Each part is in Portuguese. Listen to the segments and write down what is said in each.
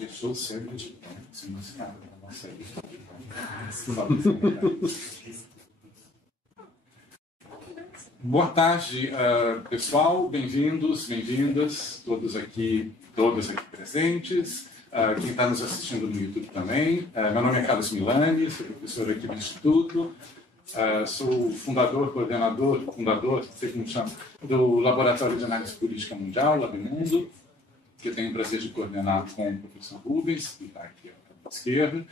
deixou sempre de se emocionar na nossa vida. Boa tarde, pessoal. Bem-vindos, bem-vindas, todos aqui presentes. Quem está nos assistindo no YouTube também. Meu nome é Carlos Milani, sou professor aqui do Instituto. Sou fundador, não sei como chama, do Laboratório de Análise Política Mundial, LabMundo, que eu tenho o prazer de coordenar com o professor Rubens, que está aqui à esquerda.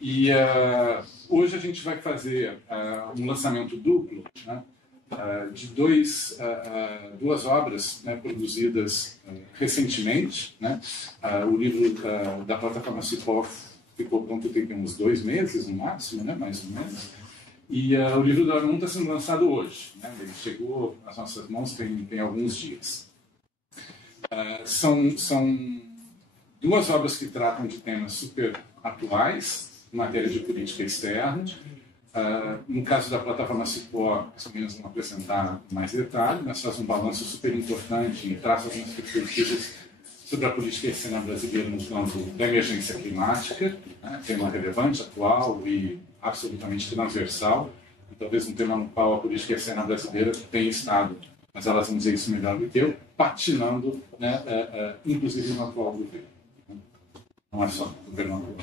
E hoje a gente vai fazer um lançamento duplo, né, de duas obras, né, produzidas recentemente. Né. O livro da plataforma Cipó ficou pronto tem uns 2 meses, no máximo, né, mais ou menos. E o livro do LabMundo está sendo lançado hoje. Né, ele chegou às nossas mãos tem alguns dias. São duas obras que tratam de temas super atuais, em matéria de política externa. No caso da plataforma Cipó, as meninas vão apresentar mais detalhes, mas faz um balanço super importante e traz algumas perspectivas sobre a política externa brasileira no campo da emergência climática, né, tema relevante, atual e absolutamente transversal, e talvez um tema no qual a política externa brasileira tem estado, mas elas vão dizer isso melhor do que eu, patinando, né, inclusive no atual governo. Não é só o governo atual.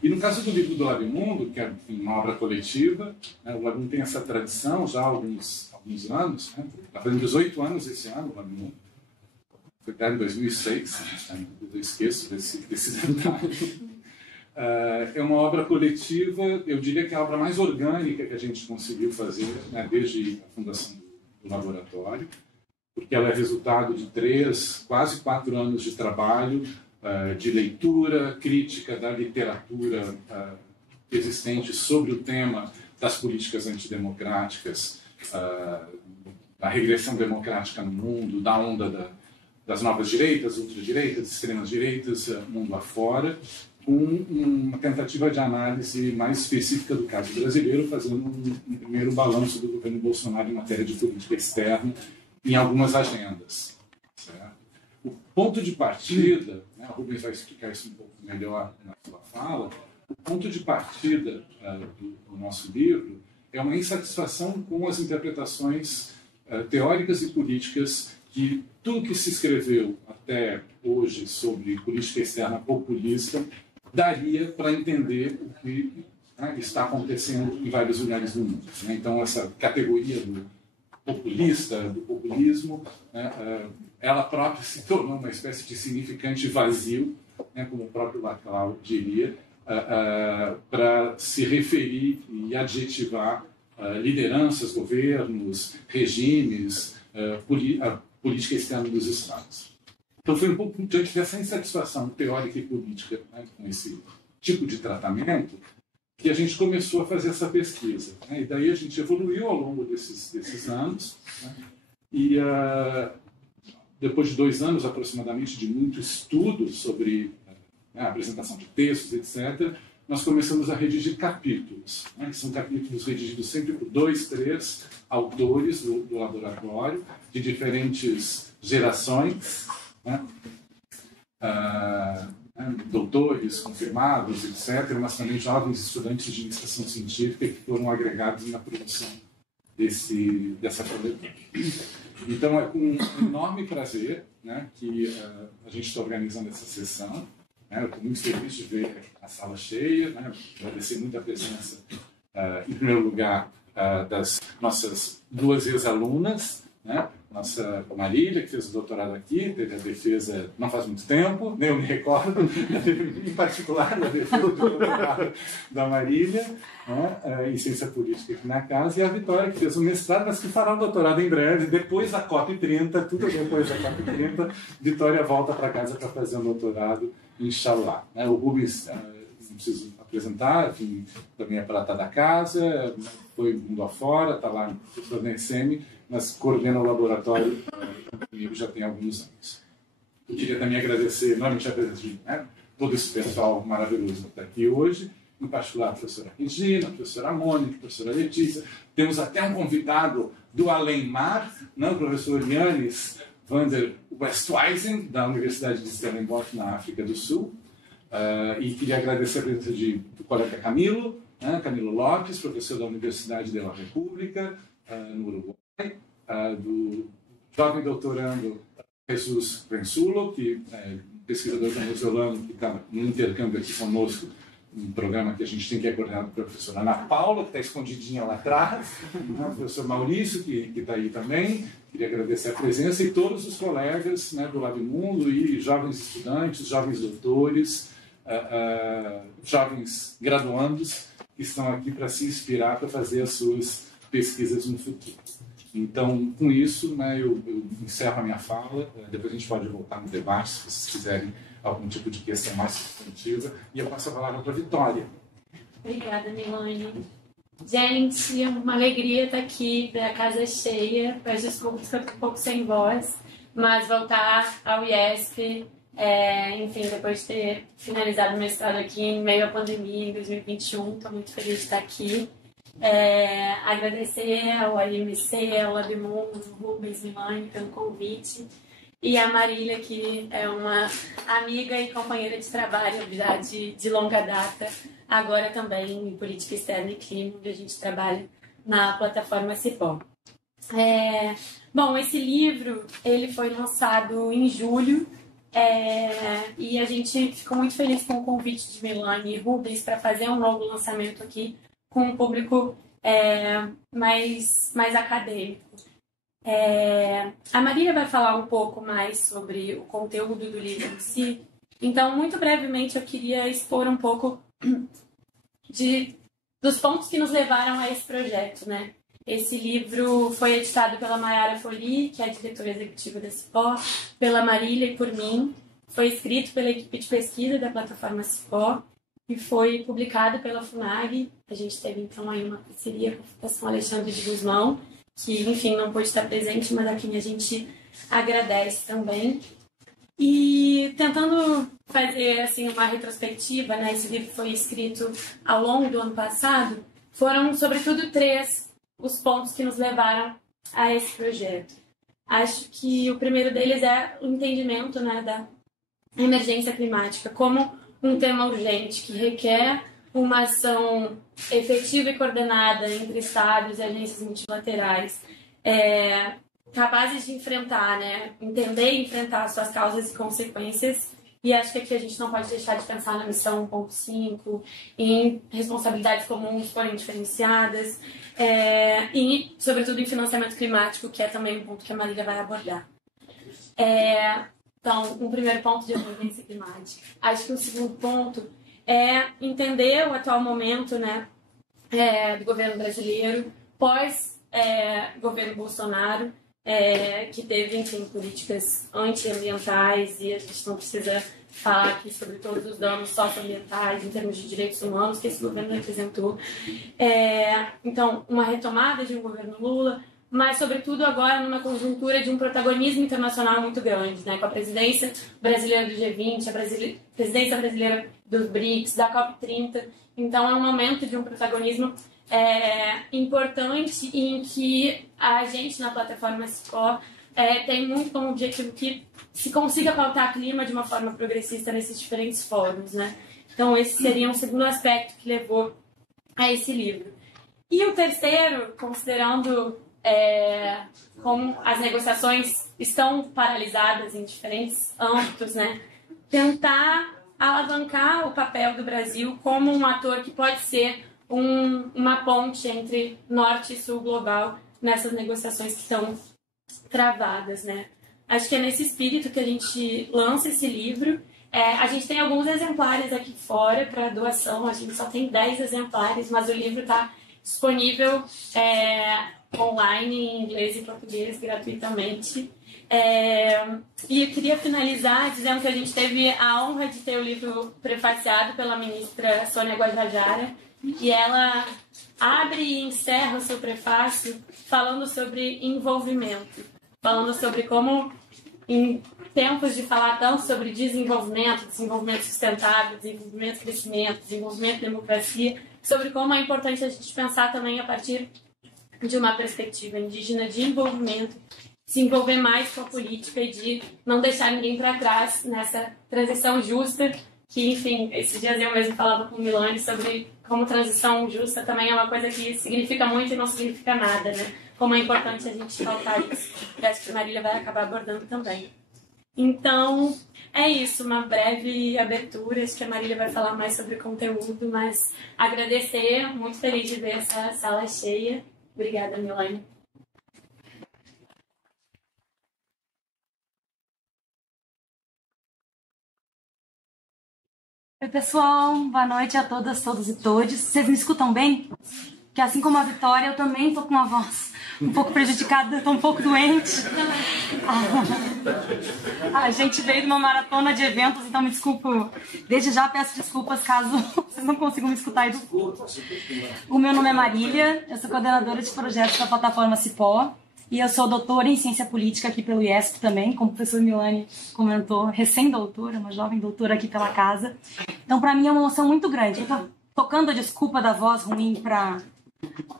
E no caso do livro do LabMundo, que é uma obra coletiva, né, o LabMundo tem essa tradição já há alguns anos, né, está fazendo 18 anos esse ano, o LabMundo. Foi criado em 2006, eu esqueço desse detalhe. É uma obra coletiva, eu diria que é a obra mais orgânica que a gente conseguiu fazer, né, desde a fundação do laboratório, porque ela é resultado de 3, quase 4 anos de trabalho, de leitura crítica da literatura existente sobre o tema das políticas antidemocráticas, da regressão democrática no mundo, da onda das novas direitas, ultradireitas, extremas direitas, mundo afora, com uma tentativa de análise mais específica do caso brasileiro, fazendo um primeiro balanço do governo Bolsonaro em matéria de política externa em algumas agendas. Certo? O ponto de partida, né, o Rubens vai explicar isso um pouco melhor na sua fala, o ponto de partida do nosso livro é uma insatisfação com as interpretações teóricas e políticas que tudo que se escreveu até hoje sobre política externa populista daria para entender o que, né, está acontecendo em vários lugares do mundo. Né? Então, essa categoria do populista, do populismo, né, ela própria se tornou uma espécie de significante vazio, né, como o próprio Laclau diria, para se referir e adjetivar lideranças, governos, regimes, política externa dos Estados. Então, foi um pouco diante dessa insatisfação teórica e política, né, com esse tipo de tratamento, que a gente começou a fazer essa pesquisa. Né, e daí a gente evoluiu ao longo desses anos, né, e depois de 2 anos aproximadamente de muito estudo sobre a apresentação de textos, etc., nós começamos a redigir capítulos, né, que são capítulos redigidos sempre por 2, 3 autores do laboratório, de diferentes gerações, né, doutores confirmados, etc., mas também jovens estudantes de iniciação científica que foram agregados na produção dessa coletânea. Então, é com um enorme prazer, né, que a gente está organizando essa sessão. Eu estou muito feliz de ver a sala cheia, né, agradecer muito a presença, em primeiro lugar, das nossas 2 ex-alunas, né, nossa Marília, que fez o doutorado aqui, teve a defesa não faz muito tempo, nem eu me recordo, em particular da defesa do doutorado da Marília, né, em ciência política aqui na casa, e a Vitória, que fez o mestrado, mas que fará o doutorado em breve, depois da COP30, tudo depois da COP30, Vitória volta para casa para fazer um doutorado, inshallah. Né, o Rubens, não preciso apresentar, enfim, também é prata da casa, foi mundo afora, está lá no NSM, mas coordena o laboratório comigo já tem alguns anos. Eu queria também agradecer enormemente a presença de todo esse pessoal maravilhoso que está aqui hoje, em particular a professora Regina, a professora Mônica, a professora Letícia. Temos até um convidado do Além Mar, não, o professor Yannis, Vander Westhuizen, da Universidade de Stellenbosch, na África do Sul. E queria agradecer a presença do colega Camilo, Camilo Lopes, professor da Universidade de la República, no Uruguai, do jovem doutorando Jesus Rensulo, que é pesquisador venezuelano que está no intercâmbio aqui conosco, um programa que a gente tem que é coordenado pela professora Ana Paula, que está escondidinha lá atrás, o professor Maurício, que está aí também. Queria agradecer a presença e todos os colegas, né, do LabMundo e jovens estudantes, jovens doutores, jovens graduandos que estão aqui para se inspirar para fazer as suas pesquisas no futuro. Então, com isso, né, eu encerro a minha fala. Depois a gente pode voltar no debate, se vocês quiserem algum tipo de questão mais substantiva. E eu passo a palavra para a Vitória. Obrigada, Milane. Gente, é uma alegria estar aqui, ver a casa cheia. Peço desculpas que eu estou um pouco sem voz, mas voltar ao IESP, enfim, depois de ter finalizado o mestrado aqui em meio à pandemia, em 2021, estou muito feliz de estar aqui. Agradecer ao IMC, ao LabMundo, Rubens, Milane pelo convite, e a Marília, que é uma amiga e companheira de trabalho já de longa data, agora também em política externa e clima, onde a gente trabalha na plataforma Cipó. Bom, esse livro ele foi lançado em julho, e a gente ficou muito feliz com o convite de Milane e Rubens para fazer um novo lançamento aqui com um público mais acadêmico. A Marília vai falar um pouco mais sobre o conteúdo do livro em si, então, muito brevemente, eu queria expor um pouco dos pontos que nos levaram a esse projeto, né? Esse livro foi editado pela Mayara Foli, que é a diretora executiva da Cipó, pela Marília e por mim. Foi escrito pela equipe de pesquisa da plataforma Cipó e foi publicado pela FUNAG. A gente teve, então, aí uma parceria com a Fundação Alexandre de Gusmão, que, enfim, não pôde estar presente, mas a quem a gente agradece também. E tentando fazer, assim, uma retrospectiva, né? Esse livro foi escrito ao longo do ano passado. Foram, sobretudo, 3 os pontos que nos levaram a esse projeto. Acho que o primeiro deles é o entendimento, né, da emergência climática como um tema urgente que requer uma ação efetiva e coordenada entre Estados e agências multilaterais, capazes de enfrentar, né, entender e enfrentar suas causas e consequências. E acho que aqui a gente não pode deixar de pensar na missão 1.5, em responsabilidades comuns forem diferenciadas, e, sobretudo, em financiamento climático, que é também um ponto que a Marília vai abordar. Então, um primeiro ponto de emergência climática. Acho que o segundo ponto é entender o atual momento, né, do governo brasileiro, pós-governo Bolsonaro, que teve, enfim, políticas antiambientais, e a gente não precisa falar aqui sobre todos os danos socioambientais em termos de direitos humanos que esse governo representou. Então, uma retomada de um governo Lula, mas, sobretudo, agora numa conjuntura de um protagonismo internacional muito grande, né? Com a presidência brasileira do G20, a presidência brasileira dos BRICS, da COP30. Então, é um momento de um protagonismo importante em que a gente, na plataforma Cipó, tem muito como objetivo que se consiga pautar clima de uma forma progressista nesses diferentes fóruns, né? Então, esse seria um segundo aspecto que levou a esse livro. E o terceiro, considerando como as negociações estão paralisadas em diferentes âmbitos, né? Tentar alavancar o papel do Brasil como um ator que pode ser uma ponte entre norte e sul global nessas negociações que estão travadas, né? Acho que é nesse espírito que a gente lança esse livro. A gente tem alguns exemplares aqui fora para doação, a gente só tem 10 exemplares, mas o livro está disponível online em inglês e português gratuitamente. E eu queria finalizar dizendo que a gente teve a honra de ter o livro prefaciado pela ministra Sônia Guajajara, e ela abre e encerra o seu prefácio falando sobre envolvimento, falando sobre como, em tempos de falar tanto sobre desenvolvimento sustentável, desenvolvimento crescimento, desenvolvimento democracia, sobre como é importante a gente pensar também a partir de uma perspectiva indígena de envolvimento se envolver mais com a política e de não deixar ninguém para trás nessa transição justa, que, enfim, esses dias eu mesmo falava com o Milani sobre como transição justa também é uma coisa que significa muito e não significa nada, né? Como é importante a gente pautar isso, que acho que a Marília vai acabar abordando também. Então, é isso, uma breve abertura, acho que a Marília vai falar mais sobre o conteúdo, mas agradecer, muito feliz de ver essa sala cheia. Obrigada, Milani. Oi, pessoal, boa noite a todas, todos e todes. Vocês me escutam bem? Que assim como a Vitória, eu também tô com uma voz um pouco prejudicada, tô um pouco doente. A gente veio de uma maratona de eventos, então me desculpo. Desde já peço desculpas caso vocês não consigam me escutar aí do fundo. O meu nome é Marília, eu sou coordenadora de projetos da plataforma Cipó. E eu sou doutora em ciência política aqui pelo IESP também, como o professor Milani comentou, recém-doutora, uma jovem doutora aqui pela casa. Então, para mim é uma emoção muito grande. Eu tô tocando a desculpa da voz ruim para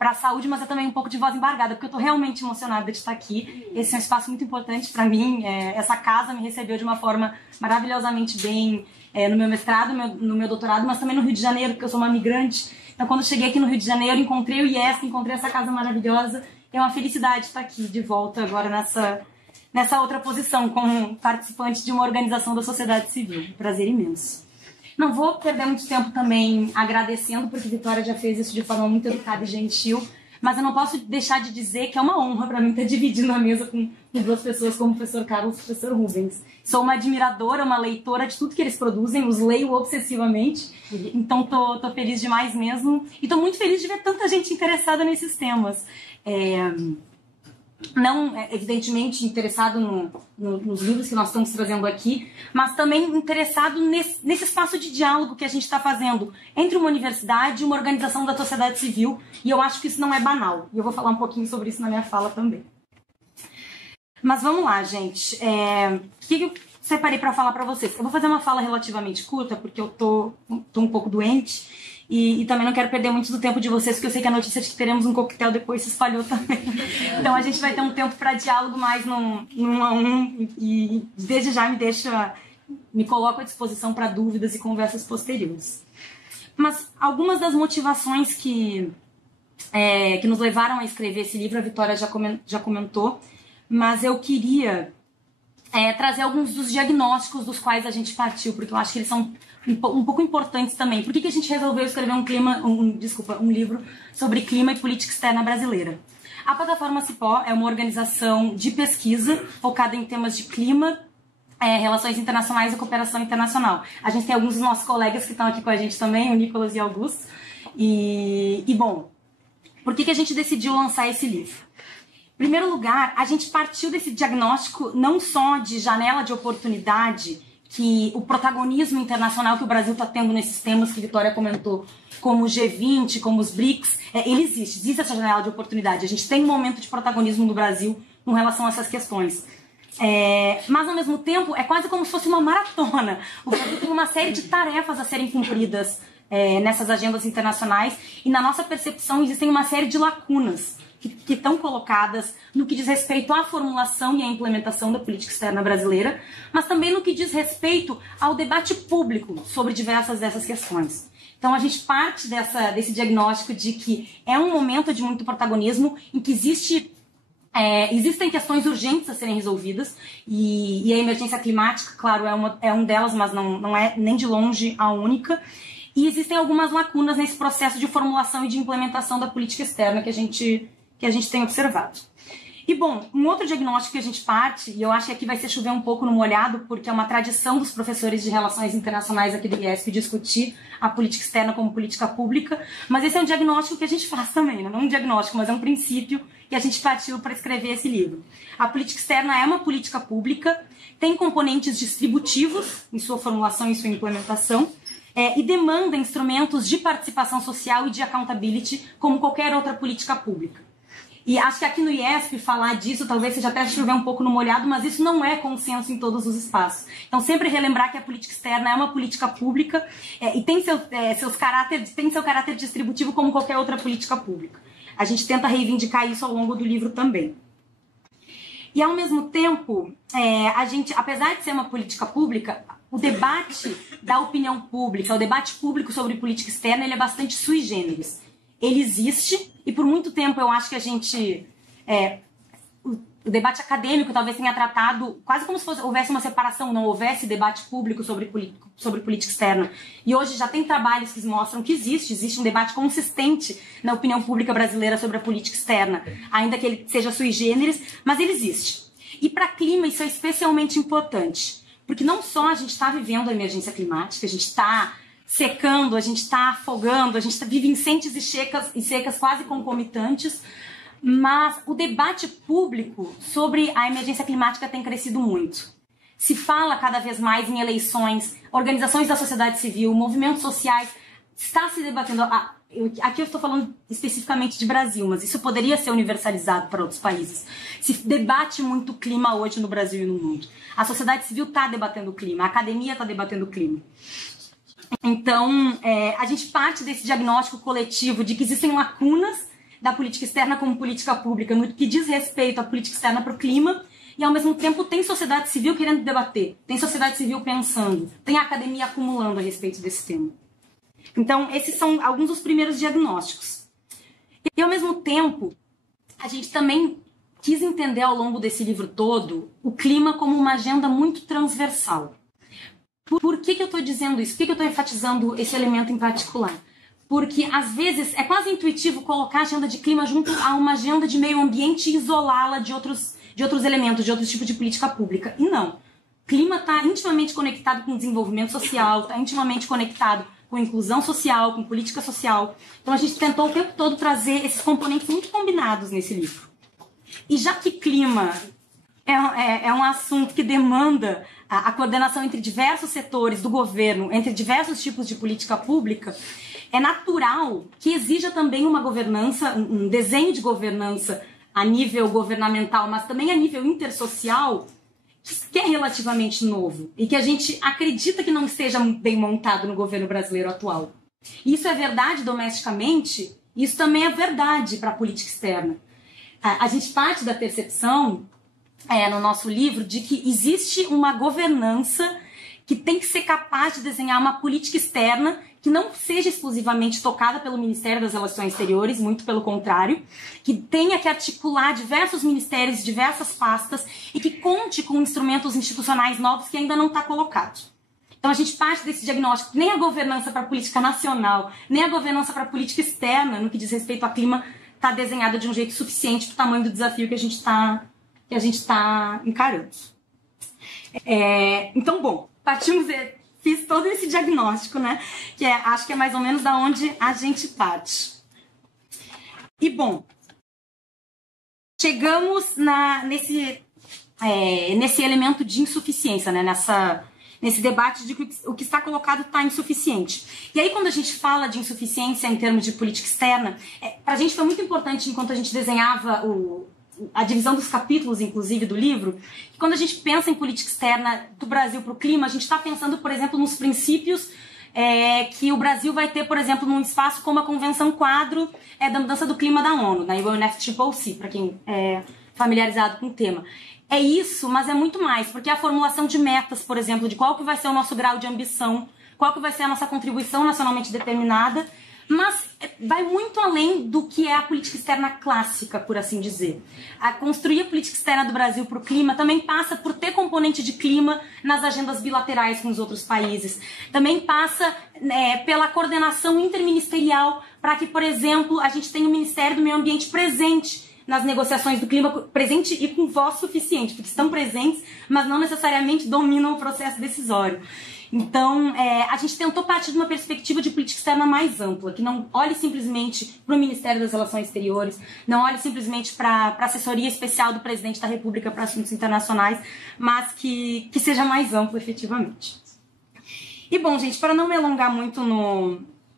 a saúde, mas é também um pouco de voz embargada, porque eu tô realmente emocionada de estar aqui. Esse é um espaço muito importante para mim. Essa casa me recebeu de uma forma maravilhosamente bem no meu mestrado, no meu doutorado, mas também no Rio de Janeiro, porque eu sou uma migrante. Então, quando eu cheguei aqui no Rio de Janeiro, encontrei o IESP, encontrei essa casa maravilhosa. É uma felicidade estar aqui de volta agora nessa outra posição, como participante de uma organização da sociedade civil. Um prazer imenso. Não vou perder muito tempo também agradecendo, porque Vitória já fez isso de forma muito educada e gentil, mas eu não posso deixar de dizer que é uma honra para mim estar dividindo a mesa com duas pessoas como o professor Carlos e o professor Rubens. Sou uma admiradora, uma leitora de tudo que eles produzem, os leio obsessivamente, então tô feliz demais mesmo, e tô muito feliz de ver tanta gente interessada nesses temas. Não, evidentemente, interessado nos livros que nós estamos trazendo aqui, mas também interessado nesse espaço de diálogo que a gente está fazendo entre uma universidade e uma organização da sociedade civil, e eu acho que isso não é banal, e eu vou falar um pouquinho sobre isso na minha fala também. Mas vamos lá, gente. O que eu separei para falar para vocês? Eu vou fazer uma fala relativamente curta, porque eu tô um pouco doente, e também não quero perder muito do tempo de vocês, porque eu sei que a notícia de que teremos um coquetel depois se espalhou também. Então a gente vai ter um tempo para diálogo mais num a um, e desde já me coloco à disposição para dúvidas e conversas posteriores. Mas algumas das motivações que nos levaram a escrever esse livro, a Vitória já comentou, mas eu queria trazer alguns dos diagnósticos dos quais a gente partiu, porque eu acho que eles são um pouco importantes também. Por que a gente resolveu escrever um livro sobre clima e política externa brasileira? A plataforma Cipó é uma organização de pesquisa focada em temas de clima, relações internacionais e cooperação internacional. A gente tem alguns dos nossos colegas que estão aqui com a gente também, o Nicolas e o Augusto. Bom, por que a gente decidiu lançar esse livro? Em primeiro lugar, a gente partiu desse diagnóstico não só de janela de oportunidade, que o protagonismo internacional que o Brasil está tendo nesses temas que a Vitória comentou, como o G20, como os BRICS, ele existe essa janela de oportunidade. A gente tem um momento de protagonismo no Brasil com relação a essas questões. Mas, ao mesmo tempo, é quase como se fosse uma maratona. O Brasil tem uma série de tarefas a serem cumpridas nessas agendas internacionais, e na nossa percepção existem uma série de lacunas que estão colocadas no que diz respeito à formulação e à implementação da política externa brasileira, mas também no que diz respeito ao debate público sobre diversas dessas questões. Então a gente parte desse diagnóstico de que é um momento de muito protagonismo em que existem questões urgentes a serem resolvidas, e a emergência climática, claro, é uma delas, mas não é nem de longe a única. E existem algumas lacunas nesse processo de formulação e de implementação da política externa que a gente tem observado. E, bom, um outro diagnóstico que a gente parte, e eu acho que aqui vai ser chover um pouco no molhado, porque é uma tradição dos professores de relações internacionais aqui do IESP discutir a política externa como política pública, mas esse é um diagnóstico que a gente faz também, né? Não um diagnóstico, mas é um princípio que a gente partiu para escrever esse livro. A política externa é uma política pública, tem componentes distributivos em sua formulação e sua implementação, e demanda instrumentos de participação social e de accountability como qualquer outra política pública. E acho que aqui no IESP falar disso talvez seja até chover um pouco no molhado, mas isso não é consenso em todos os espaços. Então sempre relembrar que a política externa é uma política pública e tem seu caráter distributivo como qualquer outra política pública. A gente tenta reivindicar isso ao longo do livro também. E, ao mesmo tempo, a gente, apesar de ser uma política pública, o debate da opinião pública, o debate público sobre política externa, ele é bastante sui generis. Ele existe, e por muito tempo eu acho que a gente... o debate acadêmico talvez tenha tratado quase como se houvesse uma separação, não houvesse debate público sobre política externa. E hoje já tem trabalhos que mostram que existe um debate consistente na opinião pública brasileira sobre a política externa, ainda que ele seja sui generis, mas ele existe. E para clima isso é especialmente importante, porque não só a gente está vivendo a emergência climática, a gente está secando, a gente está afogando, a gente vive enchentes e secas quase concomitantes, mas o debate público sobre a emergência climática tem crescido muito. Se fala cada vez mais em eleições, organizações da sociedade civil, movimentos sociais, está se debatendo... Aqui eu estou falando especificamente de Brasil, mas isso poderia ser universalizado para outros países. Se debate muito o clima hoje no Brasil e no mundo. A sociedade civil está debatendo o clima, a academia está debatendo o clima. Então, a gente parte desse diagnóstico coletivo de que existem lacunas da política externa como política pública, no que diz respeito à política externa para o clima, e ao mesmo tempo tem sociedade civil querendo debater, tem sociedade civil pensando, tem a academia acumulando a respeito desse tema. Então, esses são alguns dos primeiros diagnósticos. E ao mesmo tempo, a gente também quis entender ao longo desse livro todo o clima como uma agenda muito transversal. Por que eu estou dizendo isso? Por que eu estou enfatizando esse elemento em particular? Porque, às vezes, é quase intuitivo colocar a agenda de clima junto a uma agenda de meio ambiente e isolá-la de outros elementos, de outros tipos de política pública. E não. Clima está intimamente conectado com desenvolvimento social, está intimamente conectado com inclusão social, com política social. Então, a gente tentou o tempo todo trazer esses componentes muito combinados nesse livro. E já que clima é um assunto que demanda a coordenação entre diversos setores do governo, entre diversos tipos de política pública, é natural que exija também uma governança, um desenho de governança a nível governamental, mas também a nível intersocial, que é relativamente novo e que a gente acredita que não esteja bem montado no governo brasileiro atual. Isso é verdade domesticamente, isso também é verdade para a política externa. A gente parte da percepção, no nosso livro, de que existe uma governança que tem que ser capaz de desenhar uma política externa que não seja exclusivamente tocada pelo Ministério das Relações Exteriores, muito pelo contrário, que tenha que articular diversos ministérios, diversas pastas e que conte com instrumentos institucionais novos que ainda não está colocado. Então a gente parte desse diagnóstico, nem a governança para a política nacional, nem a governança para a política externa, no que diz respeito ao clima, está desenhada de um jeito suficiente para o tamanho do desafio que a gente está encarando. Então, bom, fiz todo esse diagnóstico, né? Que acho que é mais ou menos da onde a gente parte. E, bom, chegamos nesse elemento de insuficiência, né? Nesse debate de que o que está colocado está insuficiente. E aí, quando a gente fala de insuficiência em termos de política externa, para a gente foi muito importante, enquanto a gente desenhava a divisão dos capítulos, inclusive, do livro, que quando a gente pensa em política externa do Brasil para o clima, a gente está pensando, por exemplo, nos princípios que o Brasil vai ter, por exemplo, num espaço como a Convenção Quadro da Mudança do Clima da ONU, na UNFCCC, para quem é familiarizado com o tema. É isso, mas é muito mais, porque a formulação de metas, por exemplo, de qual que vai ser o nosso grau de ambição, qual que vai ser a nossa contribuição nacionalmente determinada, mas vai muito além do que é a política externa clássica, por assim dizer. Construir a política externa do Brasil para o clima também passa por ter componente de clima nas agendas bilaterais com os outros países. Também passa pela coordenação interministerial para que, por exemplo, a gente tenha o Ministério do Meio Ambiente presente nas negociações do clima, presente e com voz suficiente, porque estão presentes, mas não necessariamente dominam o processo decisório. Então, a gente tentou partir de uma perspectiva de política externa mais ampla, que não olhe simplesmente para o Ministério das Relações Exteriores, não olhe simplesmente para a assessoria especial do Presidente da República para assuntos internacionais, mas que seja mais amplo efetivamente. E bom, gente, para não me alongar muito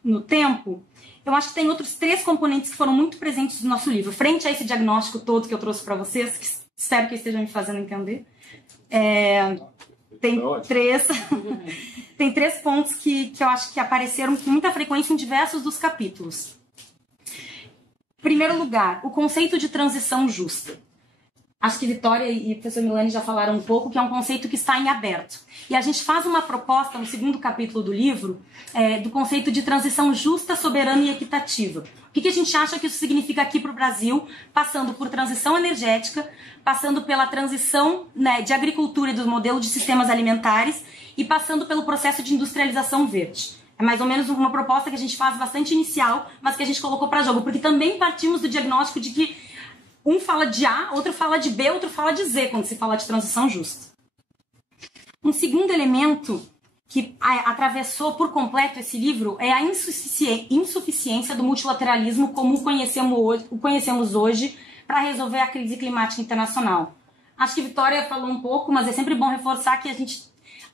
no tempo, eu acho que tem outros 3 componentes que foram muito presentes no nosso livro, frente a esse diagnóstico todo que eu trouxe para vocês, que espero que estejam me fazendo entender. Tem 3 pontos que eu acho que apareceram com muita frequência em diversos dos capítulos. Em primeiro lugar, o conceito de transição justa. acho que Vitória e o professor Milani já falaram um pouco, que é um conceito que está em aberto. E a gente faz uma proposta no segundo capítulo do livro do conceito de transição justa, soberana e equitativa. O que a gente acha que isso significa aqui para o Brasil, passando por transição energética, passando pela transição, né, de agricultura e do modelo de sistemas alimentares e passando pelo processo de industrialização verde. É mais ou menos uma proposta que a gente faz bastante inicial, mas que a gente colocou para jogo, porque também partimos do diagnóstico de que um fala de A, outro fala de B, outro fala de Z, quando se fala de transição justa. Um segundo elemento que atravessou por completo esse livro é a insuficiência do multilateralismo como o conhecemos hoje para resolver a crise climática internacional. Acho que Vitória falou um pouco, mas é sempre bom reforçar que a gente...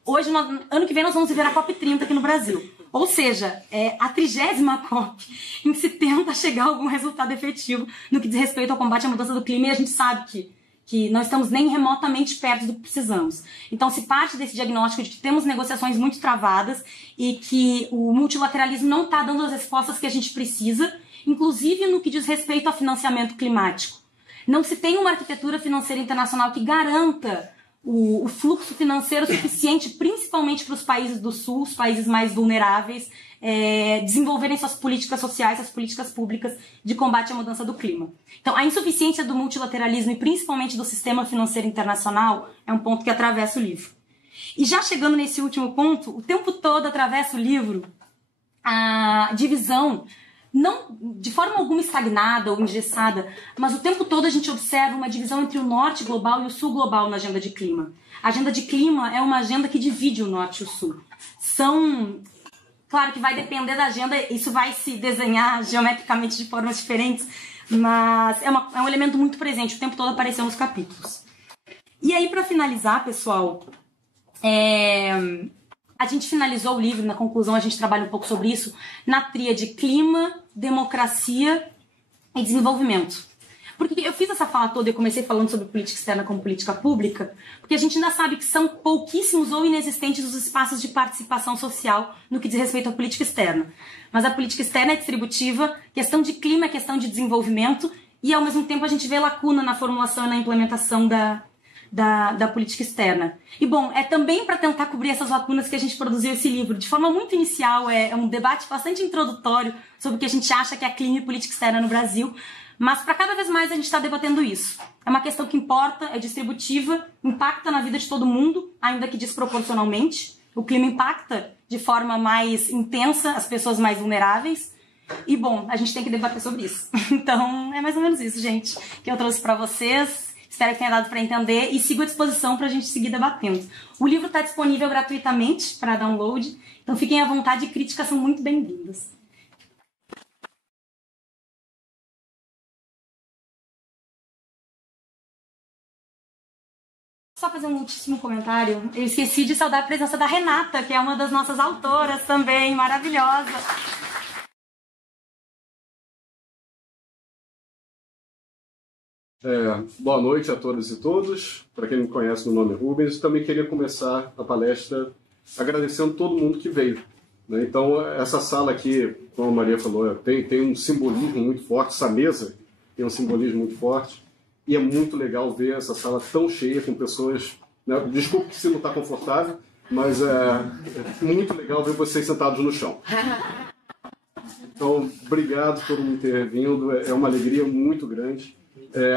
Hoje, ano que vem, nós vamos viver a COP30 aqui no Brasil. Ou seja, é a 30ª COP em que se tenta chegar a algum resultado efetivo no que diz respeito ao combate à mudança do clima, e a gente sabe que não estamos nem remotamente perto do que precisamos. Então, se parte desse diagnóstico de que temos negociações muito travadas e que o multilateralismo não está dando as respostas que a gente precisa, inclusive no que diz respeito ao financiamento climático. Não se tem uma arquitetura financeira internacional que garanta o fluxo financeiro suficiente, principalmente para os países do Sul, os países mais vulneráveis, desenvolverem suas políticas sociais, suas políticas públicas de combate à mudança do clima. Então, a insuficiência do multilateralismo e principalmente do sistema financeiro internacional é um ponto que atravessa o livro. E já chegando nesse último ponto, o tempo todo atravessa o livro a divisão, não de forma alguma estagnada ou engessada, mas o tempo todo a gente observa uma divisão entre o norte global e o sul global na agenda de clima. A agenda de clima é uma agenda que divide o norte e o sul. Claro que vai depender da agenda, isso vai se desenhar geometricamente de formas diferentes, mas é um elemento muito presente, o tempo todo apareceu nos capítulos. E aí, para finalizar, pessoal, a gente finalizou o livro, na conclusão a gente trabalha um pouco sobre isso, na tríade clima, democracia e desenvolvimento. Porque eu fiz essa fala toda, eu comecei falando sobre política externa como política pública, porque a gente ainda sabe que são pouquíssimos ou inexistentes os espaços de participação social no que diz respeito à política externa. Mas a política externa é distributiva, questão de clima é questão de desenvolvimento, e ao mesmo tempo a gente vê lacuna na formulação e na implementação da política externa. E bom, é também para tentar cobrir essas lacunas que a gente produziu esse livro. De forma muito inicial, é um debate bastante introdutório sobre o que a gente acha que é a clima e política externa no Brasil, mas para cada vez mais a gente está debatendo isso. É uma questão que importa, é distributiva, impacta na vida de todo mundo, ainda que desproporcionalmente. O clima impacta de forma mais intensa as pessoas mais vulneráveis. E bom, a gente tem que debater sobre isso. Então, é mais ou menos isso, gente, que eu trouxe para vocês. Espero que tenha dado para entender e sigo à disposição para a gente seguir debatendo. O livro está disponível gratuitamente para download, então fiquem à vontade e críticas são muito bem-vindas. Só fazer um último comentário. Eu esqueci de saudar a presença da Renata, que é uma das nossas autoras também, maravilhosa. Boa noite a todas e todos. Para quem me conhece, meu nome é Rubens. Também queria começar a palestra agradecendo todo mundo que veio, né? Então, essa sala aqui, como a Maria falou, tem um simbolismo muito forte. Essa mesa tem um simbolismo muito forte. E é muito legal ver essa sala tão cheia com pessoas... Né? Desculpe se não está confortável, mas é muito legal ver vocês sentados no chão. Então, obrigado por todo mundo ter vindo. É uma alegria muito grande.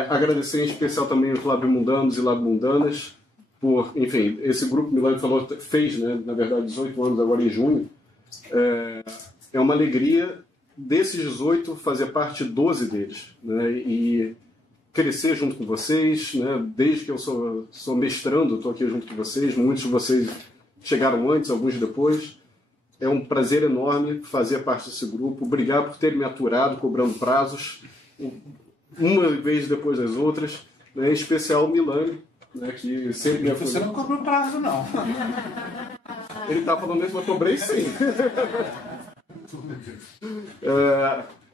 Agradecer em especial também os Labimundanos e Labimundanas por, enfim, esse grupo, Milani falou, fez, né, na verdade, 18 anos agora em junho. É uma alegria desses 18 fazer parte 12 deles, né, e crescer junto com vocês, né, desde que eu sou mestrando, estou aqui junto com vocês, muitos de vocês chegaram antes, alguns depois. É um prazer enorme fazer parte desse grupo. Obrigado por terem me aturado, cobrando prazos, uma vez depois das outras, né? Em especial o Milani, né, que sempre me Você não cobrou prazo, não. Ele está falando isso, mas cobrei sim.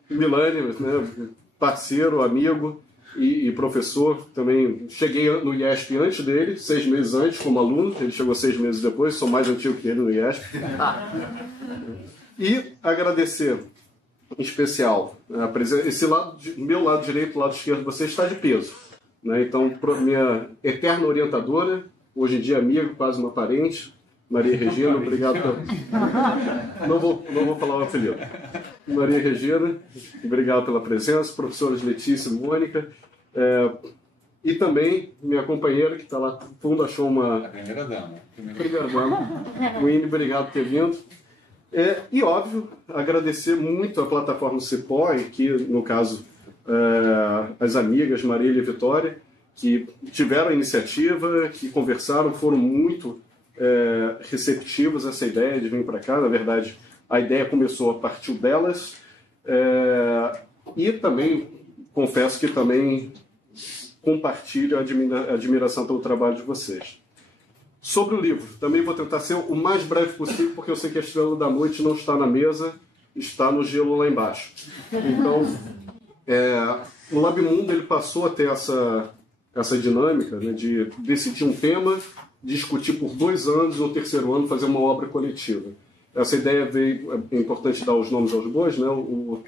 Milani, né, parceiro, amigo e professor. Também cheguei no IESP antes dele, 6 meses antes, como aluno. Ele chegou 6 meses depois, sou mais antigo que ele no IESP. E agradecer em especial, esse lado, meu lado direito, lado esquerdo de você está de peso. né? Então, minha eterna orientadora, hoje em dia amiga, quase uma parente, Maria Regina, obrigado não vou falar o apelido. Maria Regina, obrigado pela presença. Professoras Letícia e Mônica. E também minha companheira, que está lá no fundo, achou uma... A primeira dama. Primeira dama. Winnie, obrigado por ter vindo. E, óbvio, agradecer muito a plataforma CIPOI, que, no caso, as amigas Marília e Vitória, que tiveram a iniciativa, que conversaram, foram muito receptivas a essa ideia de vir para cá. Na verdade, a ideia começou a partir delas. E também, confesso que também compartilho a admiração pelo trabalho de vocês. Sobre o livro, também vou tentar ser o mais breve possível, porque eu sei que a Estrela da Noite não está na mesa, está no gelo lá embaixo. Então, o LabMundo ele passou a ter essa dinâmica, né, de decidir um tema, discutir por 2 anos, no 3º ano fazer uma obra coletiva. Essa ideia veio, é importante dar os nomes aos bois, né? O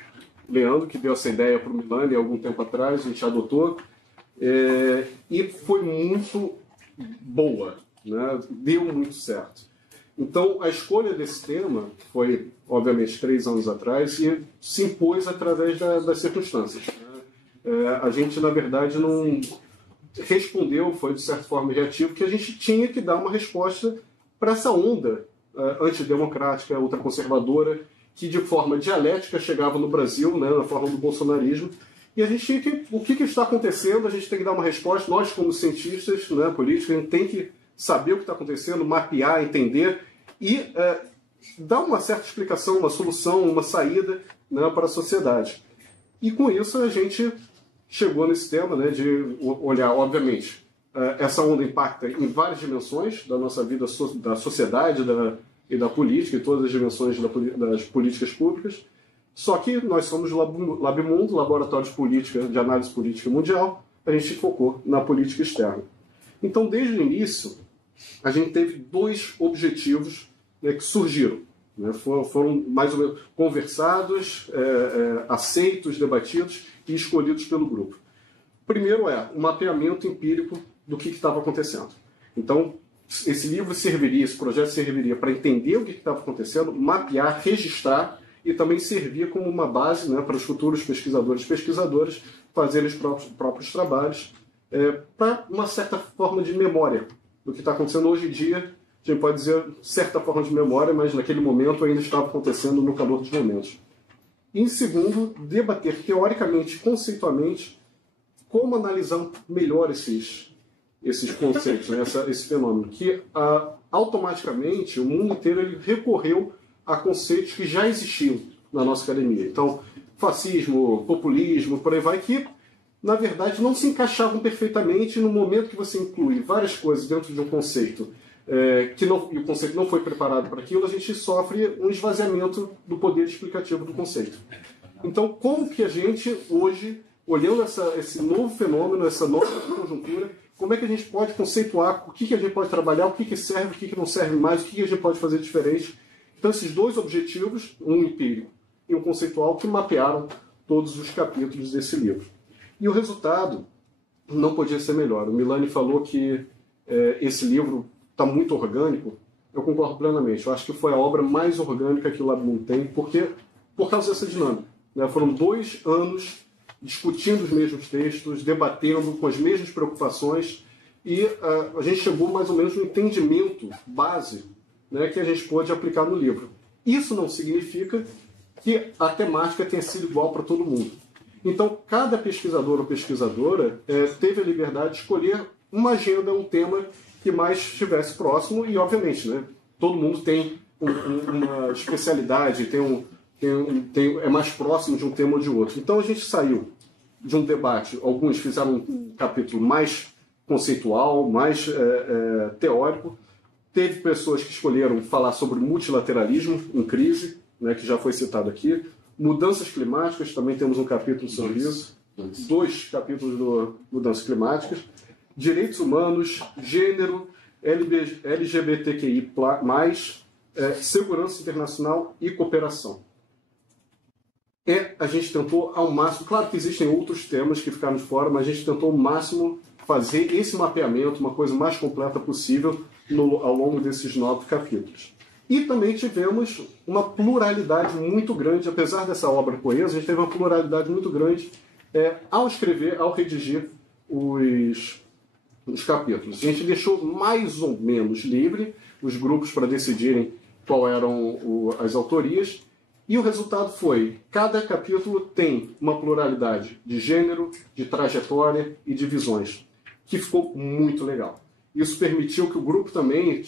Leandro, que deu essa ideia para o Milani há algum tempo atrás, a gente adotou, e foi muito boa, né? Deu muito certo. Então, a escolha desse tema foi, obviamente, 3 anos atrás e se impôs através das circunstâncias. A gente, na verdade, não respondeu, foi de certa forma reativo, que a gente tinha que dar uma resposta para essa onda antidemocrática, ultraconservadora, que de forma dialética chegava no Brasil, né, na forma do bolsonarismo. E a gente tinha que... O que está acontecendo? A gente tem que dar uma resposta. Nós, como cientistas, né, políticos, a gente tem que saber o que está acontecendo, mapear, entender e dar uma certa explicação, uma solução, uma saída, né, para a sociedade. E com isso a gente chegou nesse tema, né, de olhar, obviamente, essa onda impacta em várias dimensões da nossa vida, da sociedade e da política, e todas as dimensões das políticas públicas. Só que nós somos o LabMundo, Laboratório de Análise Política Mundial, a gente focou na política externa. Então, desde o início, a gente teve 2 objetivos, né, que surgiram. Né, foram mais ou menos conversados, aceitos, debatidos e escolhidos pelo grupo. Primeiro o mapeamento empírico do que estava acontecendo. Então, esse projeto serviria para entender o que estava acontecendo, mapear, registrar e também servia como uma base, né, para os futuros pesquisadores e pesquisadoras fazerem os próprios trabalhos, para uma certa forma de memória do que está acontecendo hoje em dia. A gente pode dizer certa forma de memória, mas naquele momento ainda estava acontecendo no calor dos momentos. E, em segundo, debater teoricamente, conceitualmente, como analisar melhor esses conceitos, né, esse fenômeno, que automaticamente o mundo inteiro ele recorreu a conceitos que já existiam na nossa academia. Então, fascismo, populismo, por aí vai, que, na verdade, não se encaixavam perfeitamente no momento que você inclui várias coisas dentro de um conceito, e o conceito não foi preparado para aquilo, a gente sofre um esvaziamento do poder explicativo do conceito. Então, como que a gente, hoje, olhando esse novo fenômeno, essa nova conjuntura, como é que a gente pode conceituar o que a gente pode trabalhar, o que serve, o que não serve mais, o que a gente pode fazer diferente. Então, esses 2 objetivos, um empírico e um conceitual, que mapearam todos os capítulos desse livro. E o resultado não podia ser melhor. O Milani falou que esse livro está muito orgânico. Eu concordo plenamente. Eu acho que foi a obra mais orgânica que o LabMundo tem, por causa dessa dinâmica. Né? Foram 2 anos discutindo os mesmos textos, debatendo com as mesmas preocupações, e a gente chegou mais ou menos no entendimento base, né, que a gente pôde aplicar no livro. Isso não significa que a temática tenha sido igual para todo mundo. Então, cada pesquisador ou pesquisadora teve a liberdade de escolher uma agenda, um tema que mais estivesse próximo, e, obviamente, né, todo mundo tem uma especialidade, é mais próximo de um tema ou de outro. Então, a gente saiu de um debate, alguns fizeram um capítulo mais conceitual, mais teórico. Teve pessoas que escolheram falar sobre multilateralismo em crise, né, que já foi citado aqui. Mudanças climáticas, também temos um capítulo sobre isso. 2 capítulos do mudanças climáticas. Direitos humanos, gênero, LGBTQI+, segurança internacional e cooperação. a gente tentou ao máximo, claro que existem outros temas que ficaram de fora, mas a gente tentou ao máximo fazer esse mapeamento, uma coisa mais completa possível ao longo desses 9 capítulos. E também tivemos uma pluralidade muito grande, apesar dessa obra coesa, a gente teve uma pluralidade muito grande ao escrever, ao redigir os capítulos. A gente deixou mais ou menos livre os grupos para decidirem qual eram as autorias, e o resultado foi, cada capítulo tem uma pluralidade de gênero, de trajetória e de visões, que ficou muito legal. Isso permitiu que o grupo também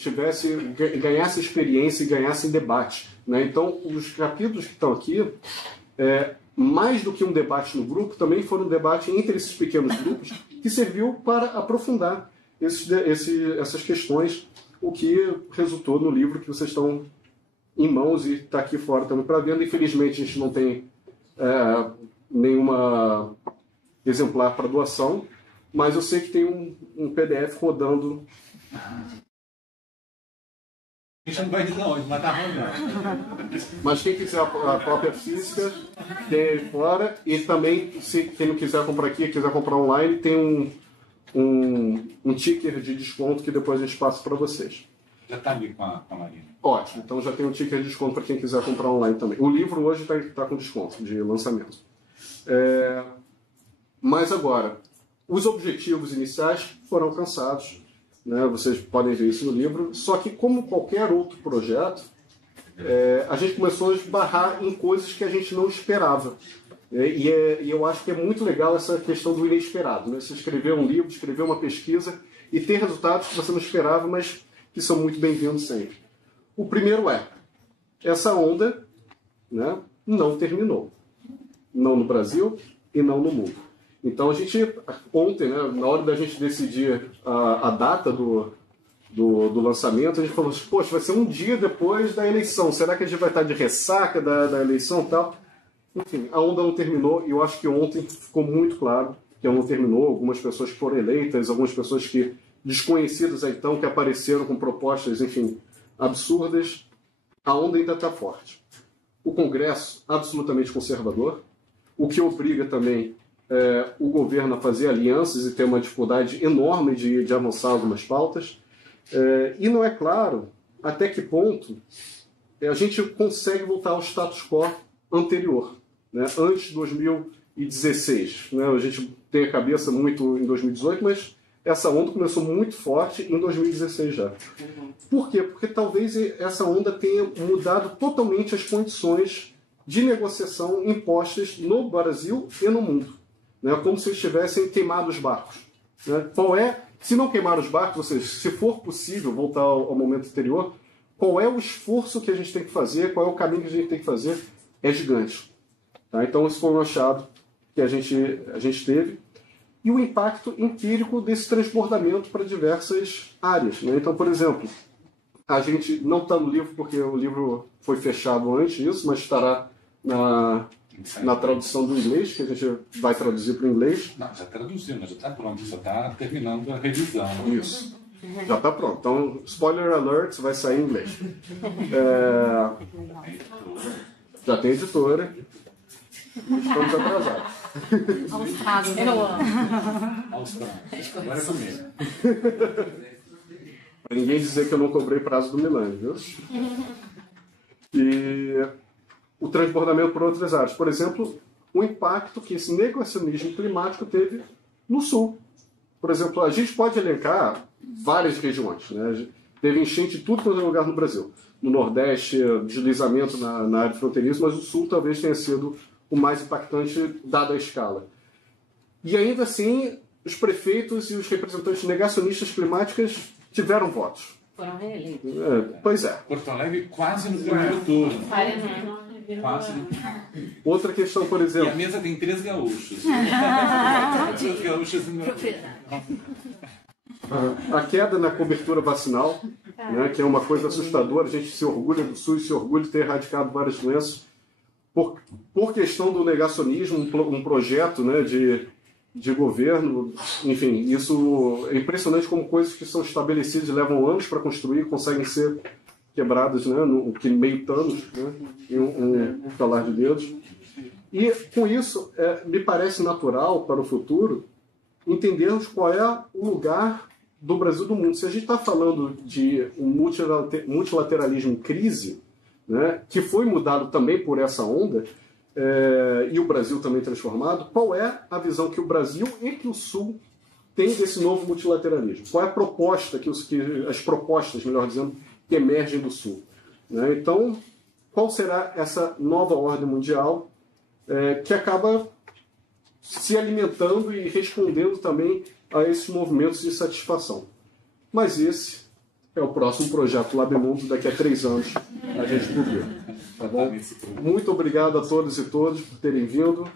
ganhasse experiência e ganhasse debate, né? Então, os capítulos que estão aqui, mais do que um debate no grupo, também foram um debate entre esses pequenos grupos, que serviu para aprofundar essas questões, o que resultou no livro que vocês estão em mãos e está aqui fora também para venda. Infelizmente, a gente não tem nenhuma exemplar para doação, mas eu sei que tem um PDF rodando. A gente não vai dizer onde, mas tá rodando. Mas quem quiser a cópia física, tem aí fora. E também, quem não quiser comprar aqui, quiser comprar online, tem um ticker de desconto que depois a gente passa para vocês. Já está ali com a Marina. Ótimo, então já tem um ticket de desconto para quem quiser comprar online também. O livro hoje está com desconto de lançamento. Mas agora, os objetivos iniciais foram alcançados, né? Vocês podem ver isso no livro, só que como qualquer outro projeto, a gente começou a esbarrar em coisas que a gente não esperava. E eu acho que é muito legal essa questão do inesperado, né? Você escrever um livro, escrever uma pesquisa e ter resultados que você não esperava, mas que são muito bem-vindos sempre. O primeiro essa onda, né, não terminou. Não no Brasil e não no mundo. Então a gente, ontem, né, na hora da gente decidir a data do lançamento, a gente falou assim, poxa, vai ser um dia depois da eleição. Será que a gente vai estar de ressaca da eleição e tal? Enfim, a onda não terminou e eu acho que ontem ficou muito claro que a onda terminou. Algumas pessoas que foram eleitas, algumas pessoas que desconhecidas então, que apareceram com propostas, enfim, absurdas, a onda ainda está forte. O Congresso, absolutamente conservador, o que obriga também o governo a fazer alianças e ter uma dificuldade enorme de avançar algumas pautas. E não é claro até que ponto a gente consegue voltar ao status quo anterior, né, antes de 2016. Né? A gente tem a cabeça muito em 2018, mas essa onda começou muito forte em 2016 já. Por quê? Porque talvez essa onda tenha mudado totalmente as condições de negociação impostas no Brasil e no mundo. Né? Como se eles tivessem queimado os barcos. Né? Se não queimar os barcos, ou seja, se for possível voltar ao momento anterior, qual é o esforço que a gente tem que fazer, qual é o caminho que a gente tem que fazer, é gigante. Tá? Então, esse foi um achado que a gente teve. E o impacto empírico desse transbordamento para diversas áreas. Né? Então, por exemplo, a gente não está no livro porque o livro foi fechado antes disso, mas estará na tradução do inglês, que a gente vai traduzir para o inglês. Não, já traduziu, mas já está pronto, só está terminando a revisão. Isso, já está pronto. Então, spoiler alert, vai sair em inglês. Já tem editora. Estamos atrasados. Austrália. Agora é comigo. Para ninguém dizer que eu não cobrei prazo do Milânio, viu? E o transbordamento por outras áreas. Por exemplo, o impacto que esse negacionismo climático teve no Sul. Por exemplo, a gente pode elencar várias regiões. Né? Teve enchente em tudo quanto é lugar no Brasil. No Nordeste, deslizamento na área fronteiriça, mas o Sul talvez tenha sido o mais impactante, dada a escala. E ainda assim, os prefeitos e os representantes negacionistas climáticos tiveram votos. Foram reeleitos. Pois é. Porto Alegre quase no primeiro turno. Quase. Outra questão, por E exemplo... a mesa tem 3 gaúchos. 3 gaúchos A queda na cobertura vacinal, né, que é uma coisa assustadora. A gente se orgulha do SUS, se orgulha de ter erradicado várias doenças. Por questão do negacionismo, um projeto, né, de governo, enfim, isso é impressionante como coisas que são estabelecidas e levam anos para construir conseguem ser quebradas, né, no meio Thanos, né, em um estalar de dedos. E, com isso, me parece natural para o futuro entendermos qual é o lugar do Brasil do mundo. Se a gente está falando de um multilateralismo em crise, né, que foi mudado também por essa onda, e o Brasil também transformado, qual é a visão que o Brasil e que o Sul têm desse novo multilateralismo? Qual é a proposta, as propostas, melhor dizendo, que emergem do Sul? Né? Então, qual será essa nova ordem mundial que acaba se alimentando e respondendo também a esses movimentos de satisfação? Mas esse é o próximo projeto LabMundo, daqui a 3 anos a gente publica. Tá bom? Muito obrigado a todos e todas por terem vindo.